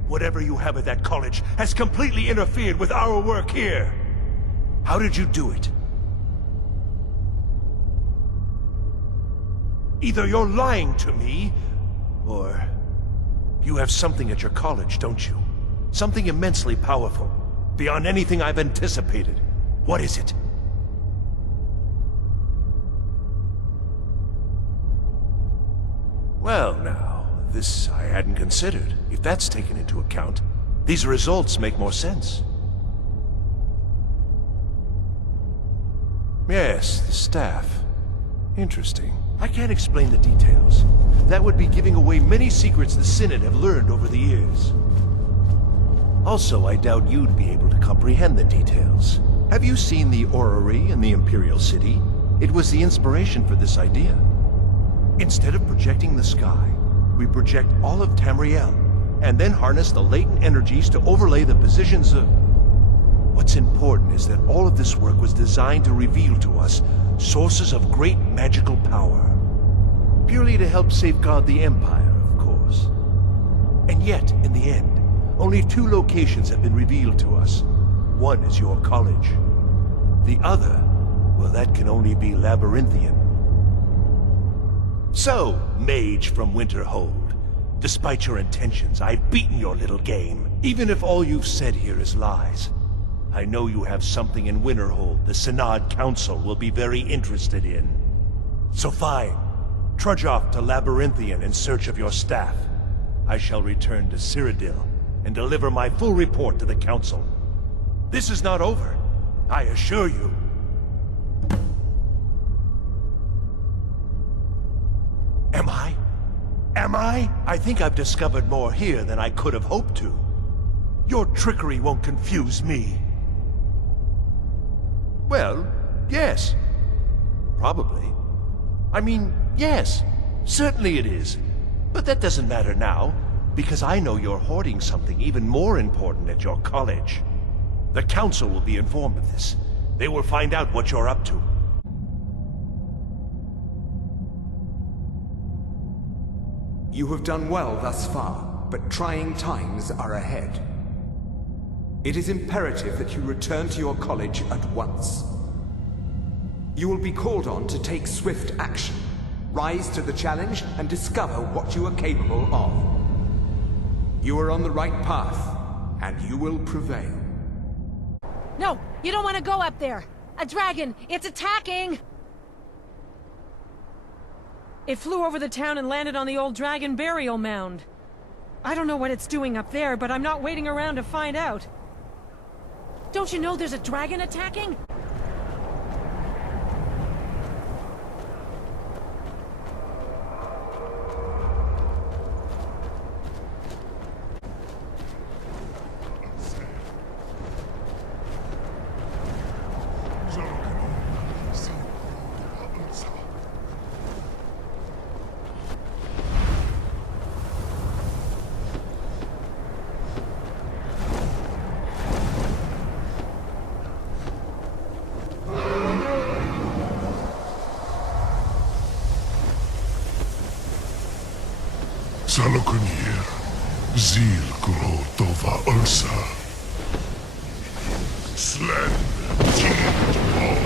Whatever you have at that college has completely interfered with our work here. How did you do it? Either you're lying to me, or you have something at your college, don't you? Something immensely powerful, beyond anything I've anticipated. What is it? Well, now, this I hadn't considered. If that's taken into account, these results make more sense. Yes, the staff. Interesting. I can't explain the details. That would be giving away many secrets the Synod have learned over the years. Also, I doubt you'd be able to comprehend the details. Have you seen the orrery in the Imperial City? It was the inspiration for this idea. Instead of projecting the sky, we project all of Tamriel, and then harness the latent energies to overlay the positions of... What's important is that all of this work was designed to reveal to us sources of great magical power. Purely to help safeguard the Empire, of course. And yet, in the end, only 2 locations have been revealed to us. One is your college. The other, well, that can only be Labyrinthian. So, mage from Winterhold, despite your intentions, I've beaten your little game. Even if all you've said here is lies, I know you have something in Winterhold the Synod Council will be very interested in. So fine, trudge off to Labyrinthian in search of your staff. I shall return to Cyrodiil and deliver my full report to the Council. This is not over, I assure you. Am I? I think I've discovered more here than I could have hoped to. Your trickery won't confuse me. Well, yes. Probably. I mean, yes. Certainly it is. But that doesn't matter now, because I know you're hoarding something even more important at your college. The Council will be informed of this. They will find out what you're up to. You have done well thus far, but trying times are ahead. It is imperative that you return to your college at once. You will be called on to take swift action, rise to the challenge, and discover what you are capable of. You are on the right path, and you will prevail. No, you don't want to go up there! A dragon! It's attacking! It flew over the town and landed on the old dragon burial mound. I don't know what it's doing up there, but I'm not waiting around to find out. Don't you know there's a dragon attacking? Salokunir, Zil Kuro Tova Ursa. Slen, Tiet Ball.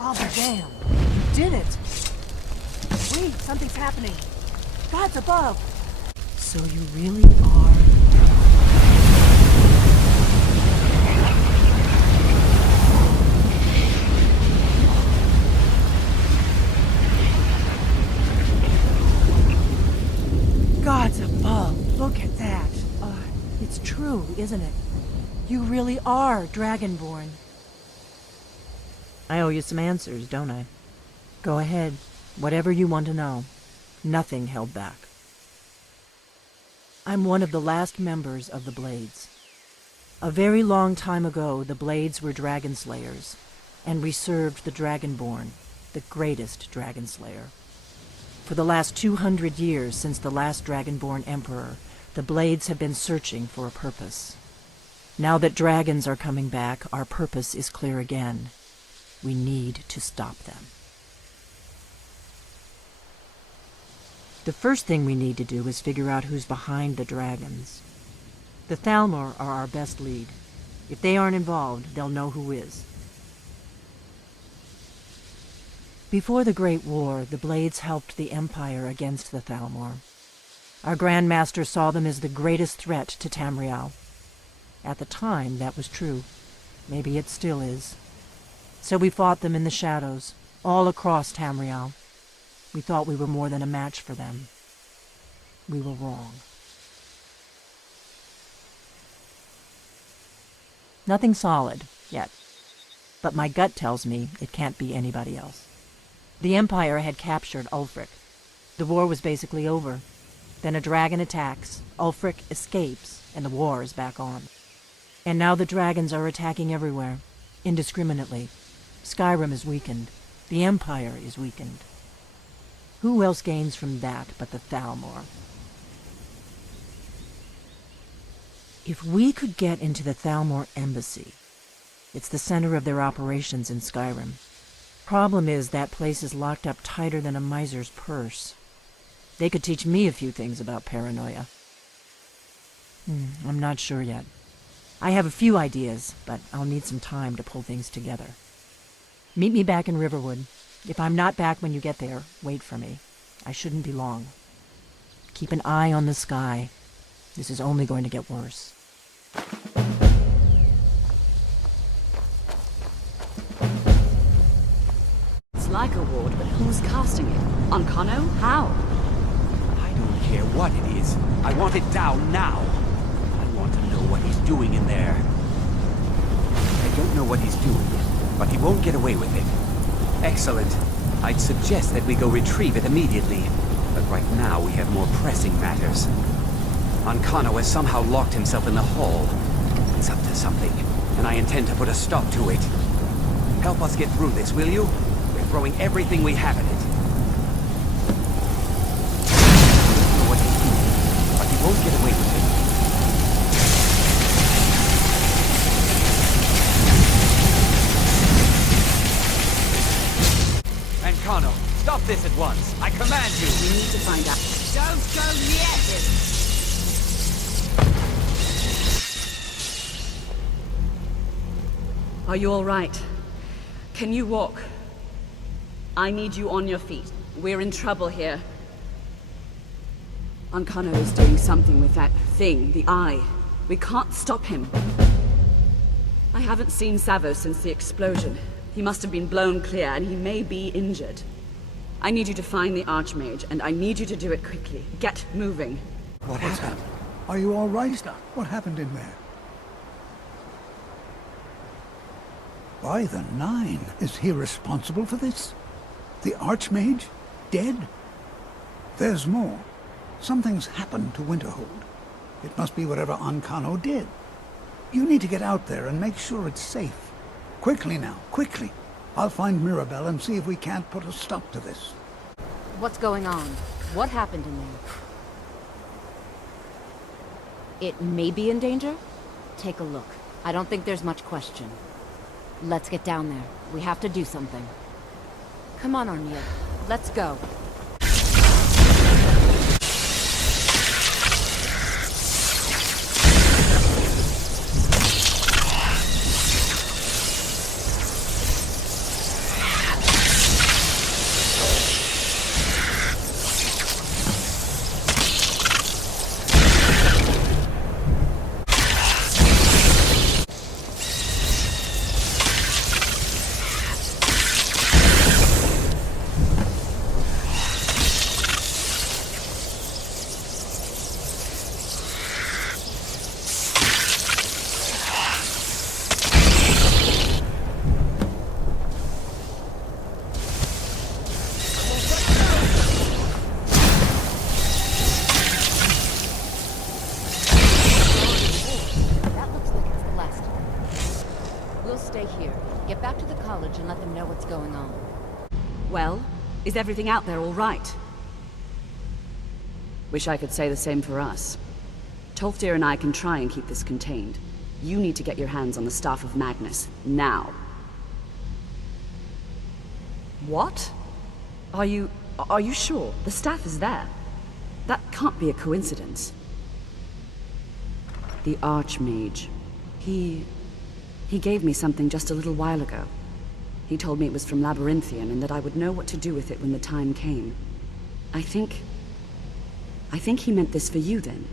I'll be damned. You did it. Wait, something's happening. God's above. So you really are... God's above. Look at that. It's true, isn't it? You really are Dragonborn. I owe you some answers, don't I? Go ahead. Whatever you want to know. Nothing held back. I'm one of the last members of the Blades. A very long time ago, the Blades were dragon slayers, and we served the Dragonborn, the greatest dragon slayer. For the last 200 years since the last Dragonborn Emperor, the Blades have been searching for a purpose. Now that dragons are coming back, our purpose is clear again. We need to stop them. The first thing we need to do is figure out who's behind the dragons. The Thalmor are our best lead. If they aren't involved, they'll know who is. Before the Great War, the Blades helped the Empire against the Thalmor. Our Grand Master saw them as the greatest threat to Tamriel. At the time, that was true. Maybe it still is. So we fought them in the shadows, all across Tamriel. We thought we were more than a match for them. We were wrong. Nothing solid, yet. But my gut tells me it can't be anybody else. The Empire had captured Ulfric. The war was basically over. Then a dragon attacks, Ulfric escapes, and the war is back on. And now the dragons are attacking everywhere, indiscriminately. Skyrim is weakened. The Empire is weakened. Who else gains from that but the Thalmor? If we could get into the Thalmor embassy, it's the center of their operations in Skyrim. Problem is, that place is locked up tighter than a miser's purse. They could teach me a few things about paranoia. I'm not sure yet. I have a few ideas, but I'll need some time to pull things together. Meet me back in Riverwood. If I'm not back when you get there, wait for me. I shouldn't be long. Keep an eye on the sky. This is only going to get worse. It's like a ward, but who's casting it? Ancano? How? I don't care what it is. I want it down now. I want to know what he's doing in there. I don't know what he's doing, but he won't get away with it. Excellent. I'd suggest that we go retrieve it immediately. But right now we have more pressing matters. Ancano has somehow locked himself in the hall. It's up to something, and I intend to put a stop to it. Help us get through this, will you? We're throwing everything we have at it. I don't know what he's doing, but he won't get away with it. Ancano, stop this at once. I command you. We need to find out. Don't go near him! Are you all right? Can you walk? I need you on your feet. We're in trouble here. Ancano is doing something with that thing, the eye. We can't stop him. I haven't seen Savo since the explosion. He must have been blown clear, and he may be injured. I need you to find the Archmage, and I need you to do it quickly. Get moving. What happened? Are you all right? What happened in there? By the Nine, is he responsible for this? The Archmage? Dead? There's more. Something's happened to Winterhold. It must be whatever Ancano did. You need to get out there and make sure it's safe. Quickly now, quickly. I'll find Mirabelle and see if we can't put a stop to this. What's going on? What happened in there? It may be in danger? Take a look. I don't think there's much question. Let's get down there. We have to do something. Come on, Arneal. Let's go. Well, is everything out there all right? Wish I could say the same for us. Tolfdir and I can try and keep this contained. You need to get your hands on the Staff of Magnus, now. What? Are you sure? The staff is there. That can't be a coincidence. The Archmage. He gave me something just a little while ago. He told me it was from Labyrinthian and that I would know what to do with it when the time came. I think he meant this for you then.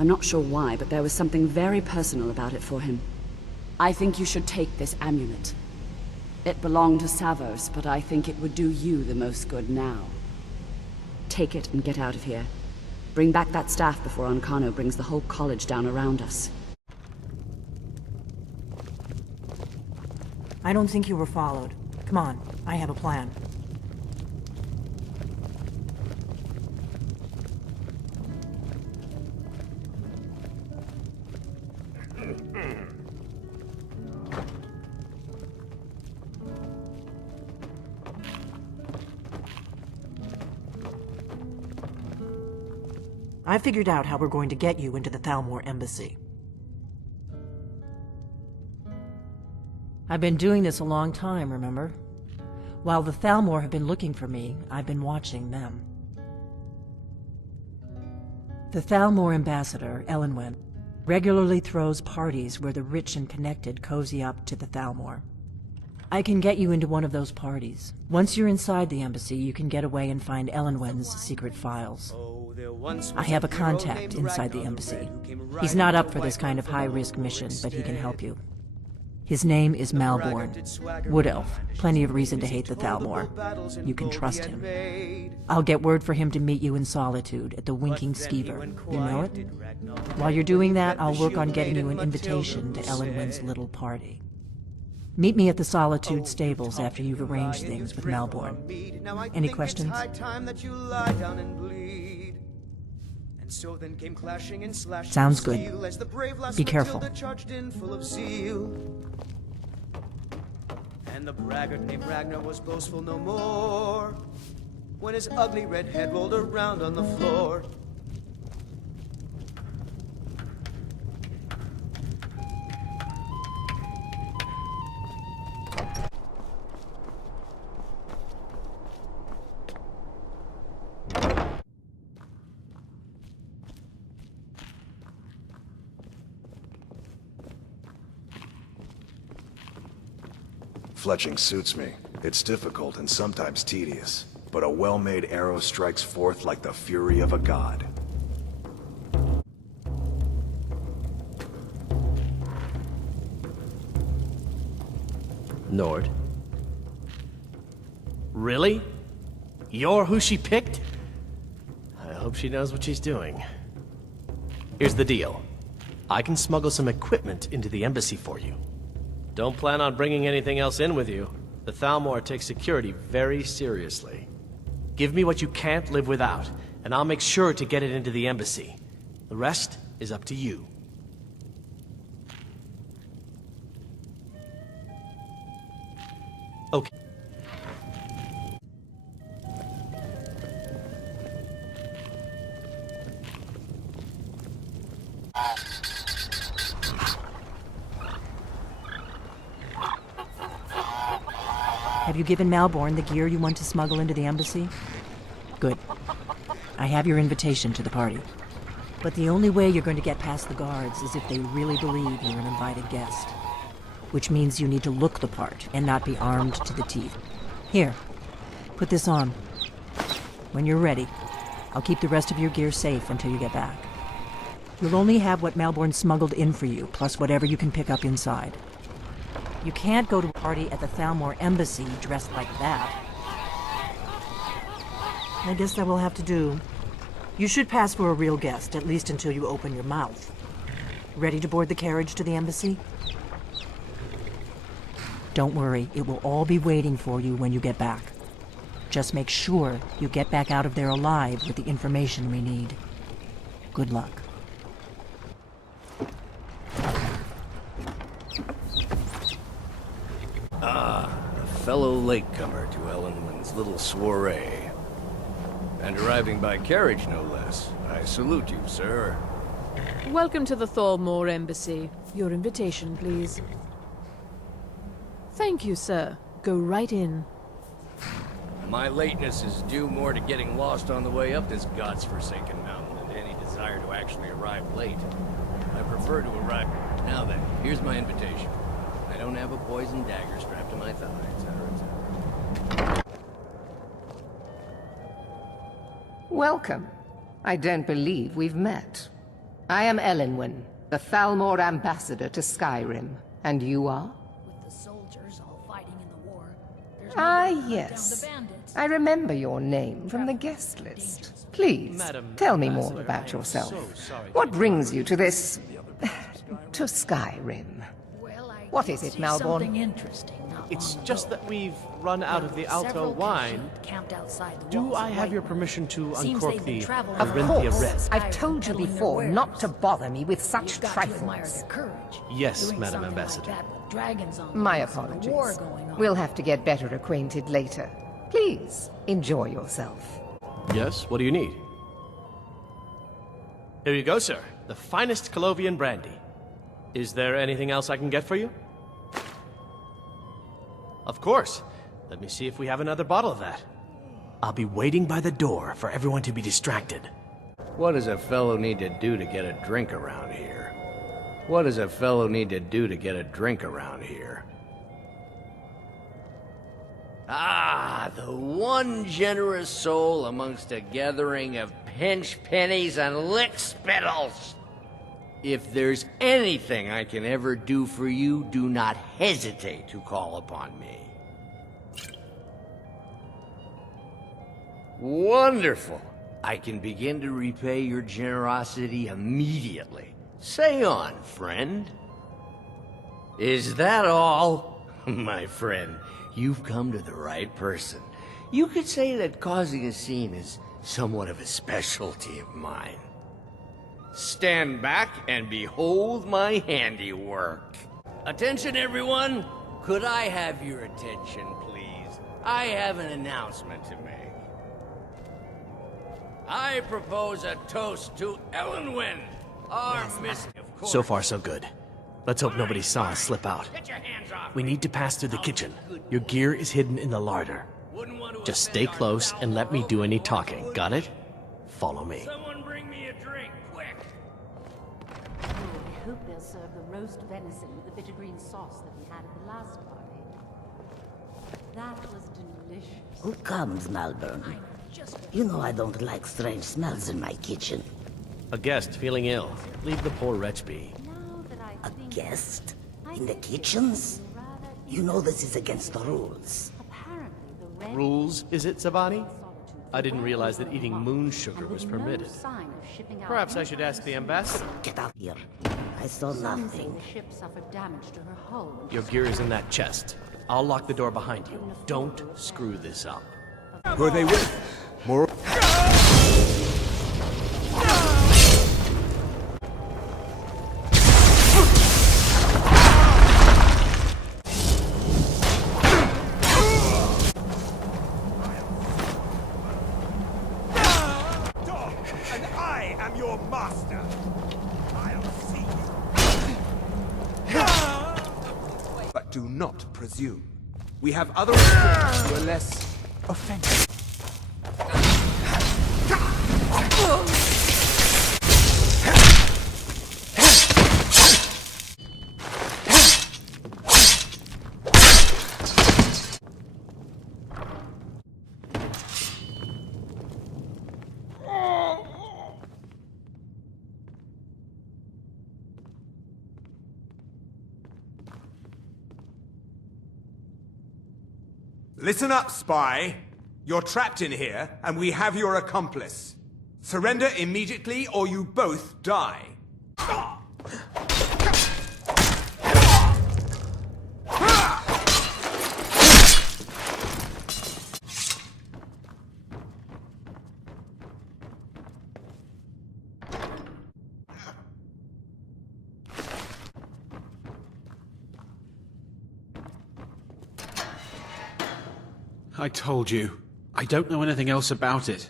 I'm not sure why, but there was something very personal about it for him. I think you should take this amulet. It belonged to Savos, but I think it would do you the most good now. Take it and get out of here. Bring back that staff before Ancano brings the whole college down around us. I don't think you were followed. Come on, I have a plan. I figured out how we're going to get you into the Thalmor Embassy. I've been doing this a long time, remember? While the Thalmor have been looking for me, I've been watching them. The Thalmor ambassador, Elenwen, regularly throws parties where the rich and connected cozy up to the Thalmor. I can get you into one of those parties. Once you're inside the embassy, you can get away and find Elenwen's secret files. I have a contact inside the embassy. He's not up for this kind of high-risk mission, but he can help you. His name is Malborn. Wood Elf. Plenty of reason to hate the Thalmor. You can trust him. I'll get word for him to meet you in Solitude at the Winking Skeever. You know it? While you're doing that, I'll work on getting you an invitation to Elenwen's little party. Meet me at the Solitude stables after you've arranged things with Malborn. Any questions? Sounds good. Be careful. And the braggart named Ragnar was boastful no more when his ugly red head rolled around on the floor. Fletching suits me. It's difficult and sometimes tedious, but a well-made arrow strikes forth like the fury of a god. Nord. Really? You're who she picked? I hope she knows what she's doing. Here's the deal. I can smuggle some equipment into the embassy for you. Don't plan on bringing anything else in with you. The Thalmor takes security very seriously. Give me what you can't live without, and I'll make sure to get it into the embassy. The rest is up to you. Okay. Have you given Malborn the gear you want to smuggle into the embassy? Good. I have your invitation to the party. But the only way you're going to get past the guards is if they really believe you're an invited guest. Which means you need to look the part and not be armed to the teeth. Here, put this on. When you're ready, I'll keep the rest of your gear safe until you get back. You'll only have what Malborn smuggled in for you, plus whatever you can pick up inside. You can't go to a party at the Thalmor Embassy dressed like that. I guess that will have to do. You should pass for a real guest, at least until you open your mouth. Ready to board the carriage to the embassy? Don't worry, it will all be waiting for you when you get back. Just make sure you get back out of there alive with the information we need. Good luck. A fellow latecomer to Ellenman's little soiree. And arriving by carriage, no less. I salute you, sir. Welcome to the Thalmor Embassy. Your invitation, please. Thank you, sir. Go right in. My lateness is due more to getting lost on the way up this god's-forsaken mountain than to any desire to actually arrive late. I prefer to arrive... Now then, here's my invitation. I don't have a poisoned dagger strapped to my thigh, etc., etc. Welcome. I don't believe we've met. I am Elenwen, the Thalmor ambassador to Skyrim. And you are? With the soldiers all fighting in the war, there's Ah, no way to hunt yes. down the bandits. I remember your name from the guest list. Please, tell me more about yourself. What brings you to this... to Skyrim? What is it, Malborn? Something interesting. It's just that we've run out of the Alto wine. Do I have your permission to uncork the Of Arinthia course. Red? I've told you before not to bother me with such trifles. Yes, Madam Ambassador. My apologies. We'll have to get better acquainted later. Please, enjoy yourself. Yes, what do you need? Here you go, sir. The finest Colovian brandy. Is there anything else I can get for you? Of course. Let me see if we have another bottle of that. I'll be waiting by the door for everyone to be distracted. What does a fellow need to do to get a drink around here? What does a fellow need to do to get a drink around here? Ah, the one generous soul amongst a gathering of pinch pennies and lick spittles. If there's anything I can ever do for you, do not hesitate to call upon me. Wonderful. I can begin to repay your generosity immediately. Say on, friend. Is that all? My friend, you've come to the right person. You could say that causing a scene is somewhat of a specialty of mine. Stand back and behold my handiwork. Attention, everyone. Could I have your attention, please? I have an announcement to make. I propose a toast to Elenwen, our miss. So far, so good. Let's hope nobody saw us slip out. We need to pass through the kitchen. Your gear is hidden in the larder. Just stay close and let me do any talking. Got it? Follow me. Someone bring me a drink, quick. I hope they'll serve the roast venison with the bitter green sauce that we had at the last party. That was delicious. Who comes, Malborn? You know I don't like strange smells in my kitchen. A guest feeling ill. Leave the poor wretch be. A guest? In the kitchens? You know this is against the rules. Rules, is it, Zavani? I didn't realize that eating moon sugar was permitted. Perhaps I should ask the ambassador. Get out here. I saw nothing. Your gear is in that chest. I'll lock the door behind you. Don't screw this up. Who are they with? More... And I am your master. I'll see you. But do not presume. We have other options who are less offensive. Listen up, spy. You're trapped in here, and we have your accomplice. Surrender immediately, or you both die. I told you. I don't know anything else about it.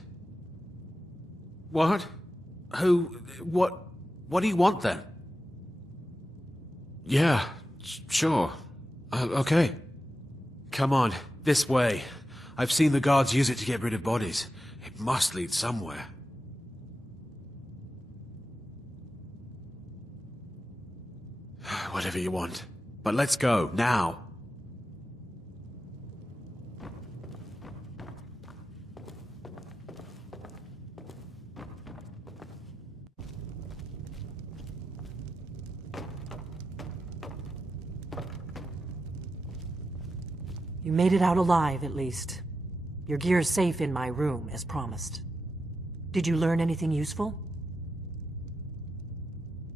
What? Who? What do you want then? Yeah, sure. Okay. Come on, this way. I've seen the guards use it to get rid of bodies. It must lead somewhere. Whatever you want. But let's go, now. You made it out alive, at least. Your gear's safe in my room, as promised. Did you learn anything useful?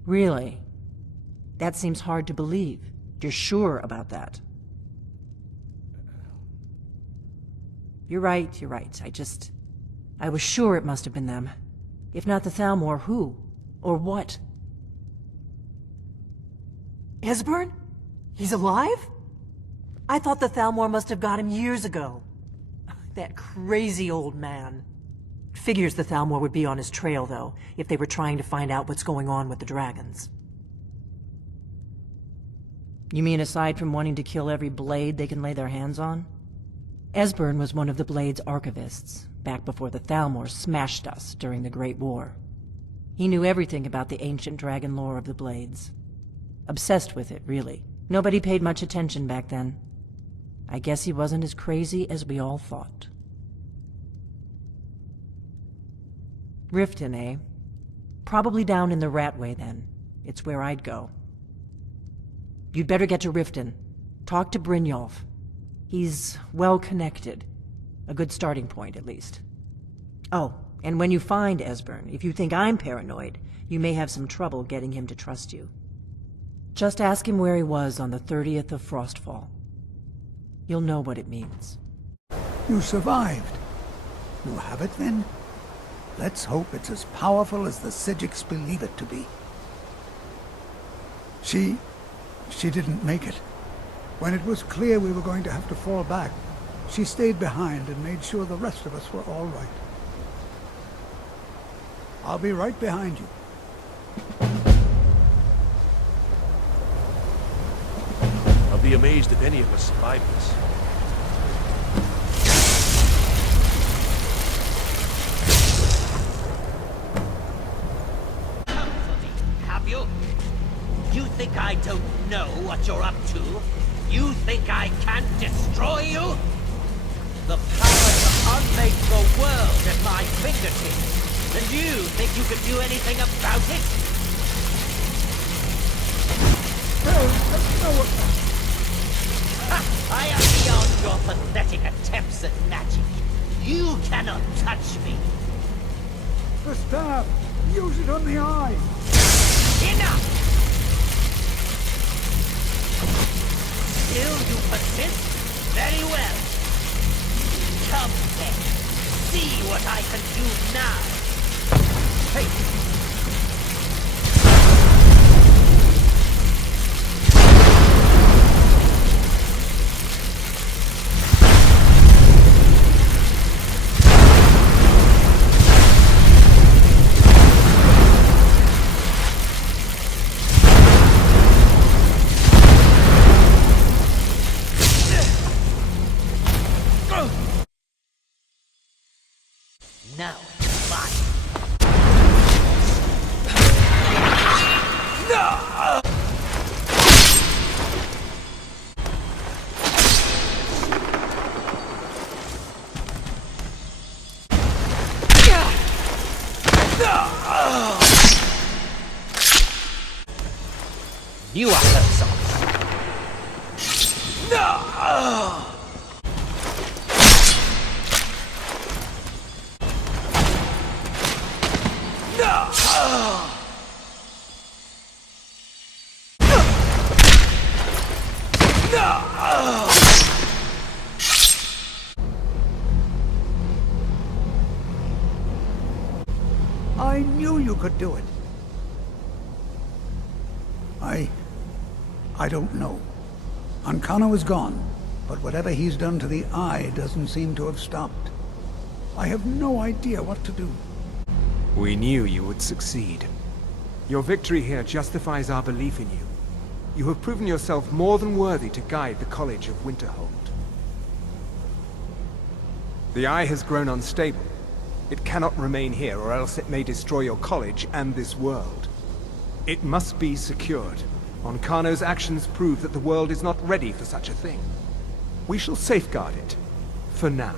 Really? That seems hard to believe. You're sure about that? You're right. I was sure it must have been them. If not the Thalmor, who? Or what? Esbern? He's alive? I thought the Thalmor must have got him years ago. That crazy old man. Figures the Thalmor would be on his trail, though, if they were trying to find out what's going on with the dragons. You mean aside from wanting to kill every blade they can lay their hands on? Esbern was one of the Blade's archivists, back before the Thalmor smashed us during the Great War. He knew everything about the ancient dragon lore of the Blades. Obsessed with it, really. Nobody paid much attention back then. I guess he wasn't as crazy as we all thought. Riften, eh? Probably down in the Ratway, then. It's where I'd go. You'd better get to Riften. Talk to Brynjolf. He's well-connected. A good starting point, at least. Oh, and when you find Esbern, if you think I'm paranoid, you may have some trouble getting him to trust you. Just ask him where he was on the 30th of Frostfall. You'll know what it means. You survived. You have it, then? Let's hope it's as powerful as the Psijics believe it to be. She didn't make it. When it was clear we were going to have to fall back, she stayed behind and made sure the rest of us were all right. I'll be right behind you. I'll be amazed if any of us survive this. Have you? You think I don't know what you're up to? You think I can't destroy you? The power to unmake the world at my fingertips. And you think you can do anything about it? I am beyond your pathetic attempts at magic. You cannot touch me. The staff! Use it on the eye! Enough! Still you persist? Very well. Come then. See what I can do now. Hey! Now, fight! You are her soft. I knew you could do it. I don't know. Ancano is gone, but whatever he's done to the Eye doesn't seem to have stopped. I have no idea what to do. We knew you would succeed. Your victory here justifies our belief in you. You have proven yourself more than worthy to guide the College of Winterhold. The Eye has grown unstable. It cannot remain here, or else it may destroy your college and this world. It must be secured. Ancano's actions prove that the world is not ready for such a thing. We shall safeguard it, for now.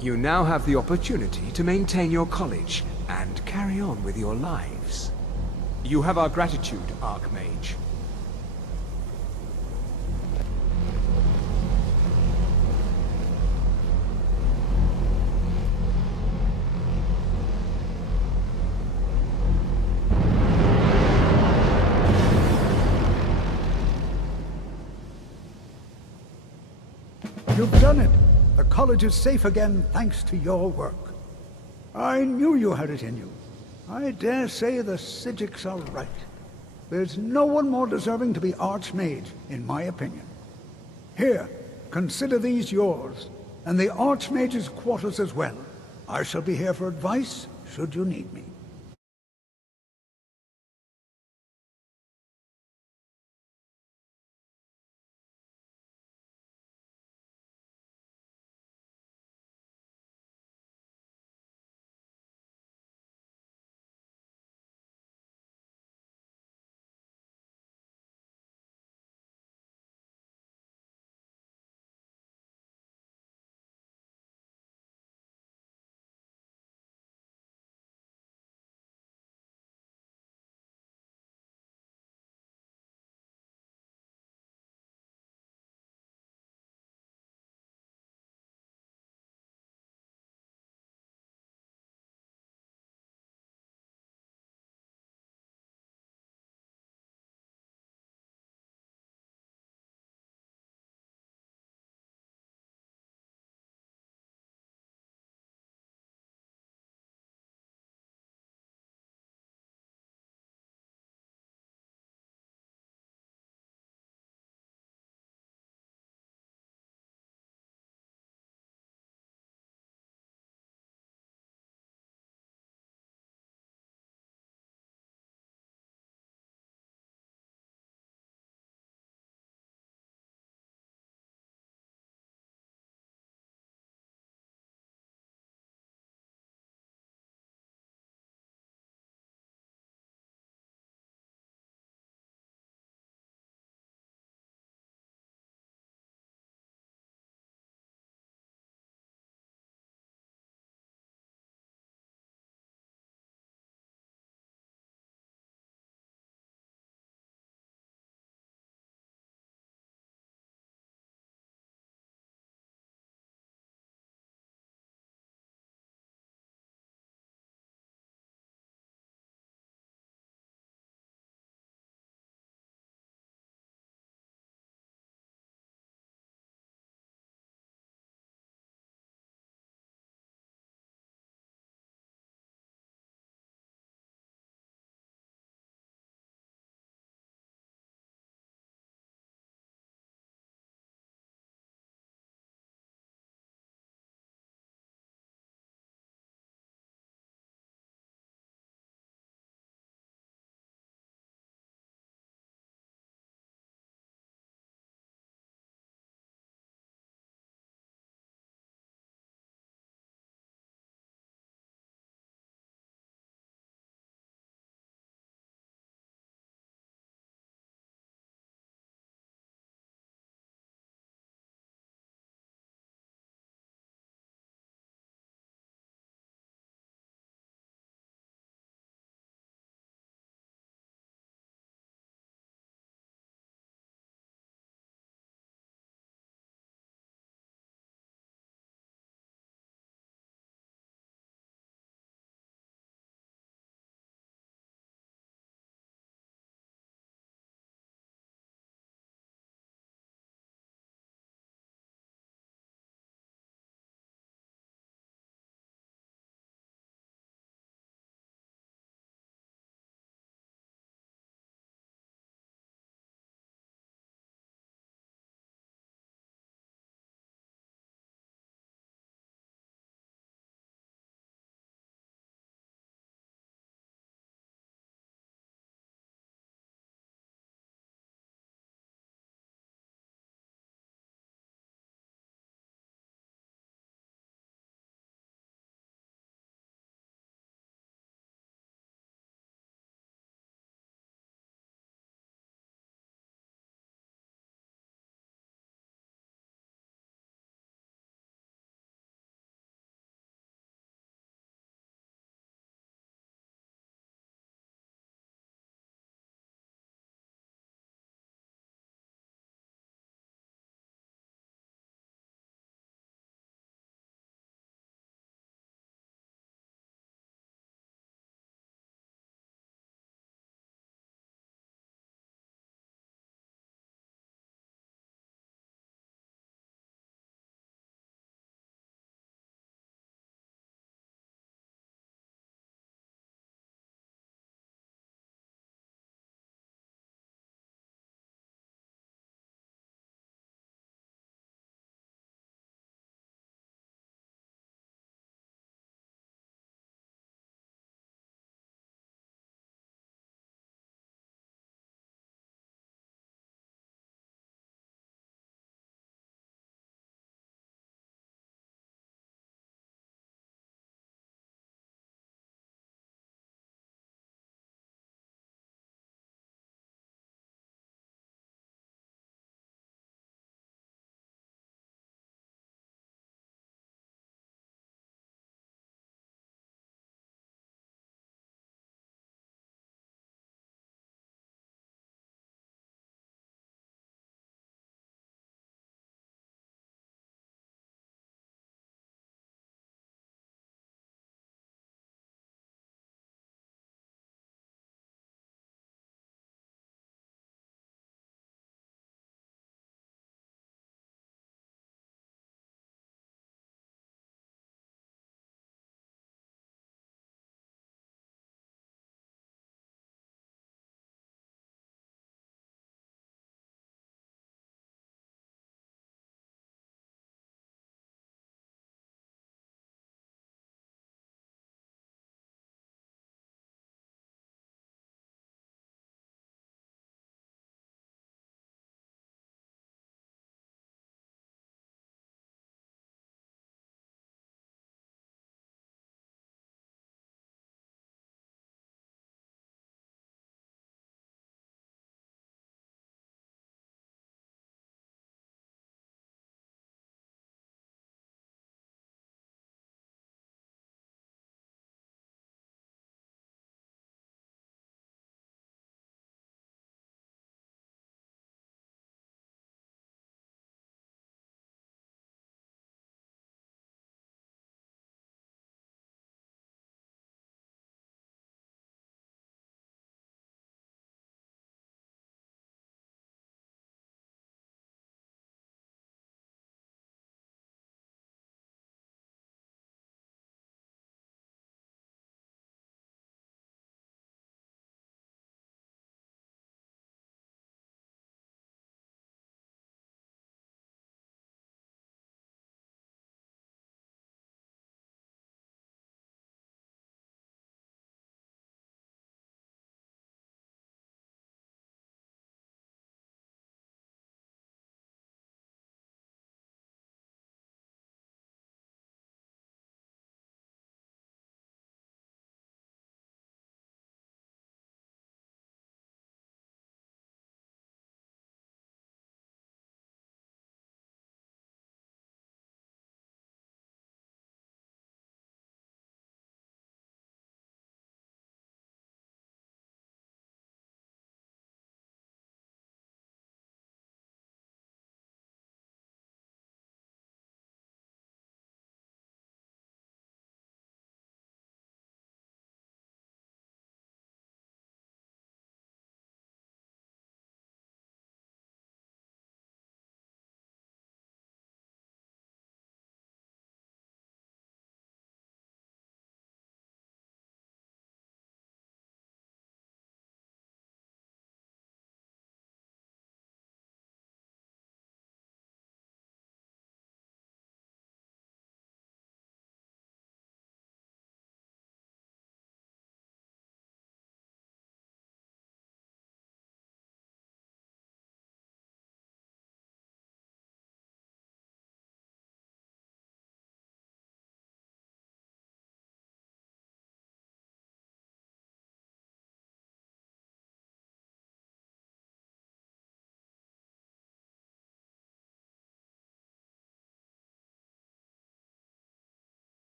You now have the opportunity to maintain your college and carry on with your lives. You have our gratitude, Archmage. You've done it! The college is safe again thanks to your work. I knew you had it in you. I dare say the Psijics are right. There's no one more deserving to be Archmage, in my opinion. Here, consider these yours, and the Archmage's quarters as well. I shall be here for advice, should you need me.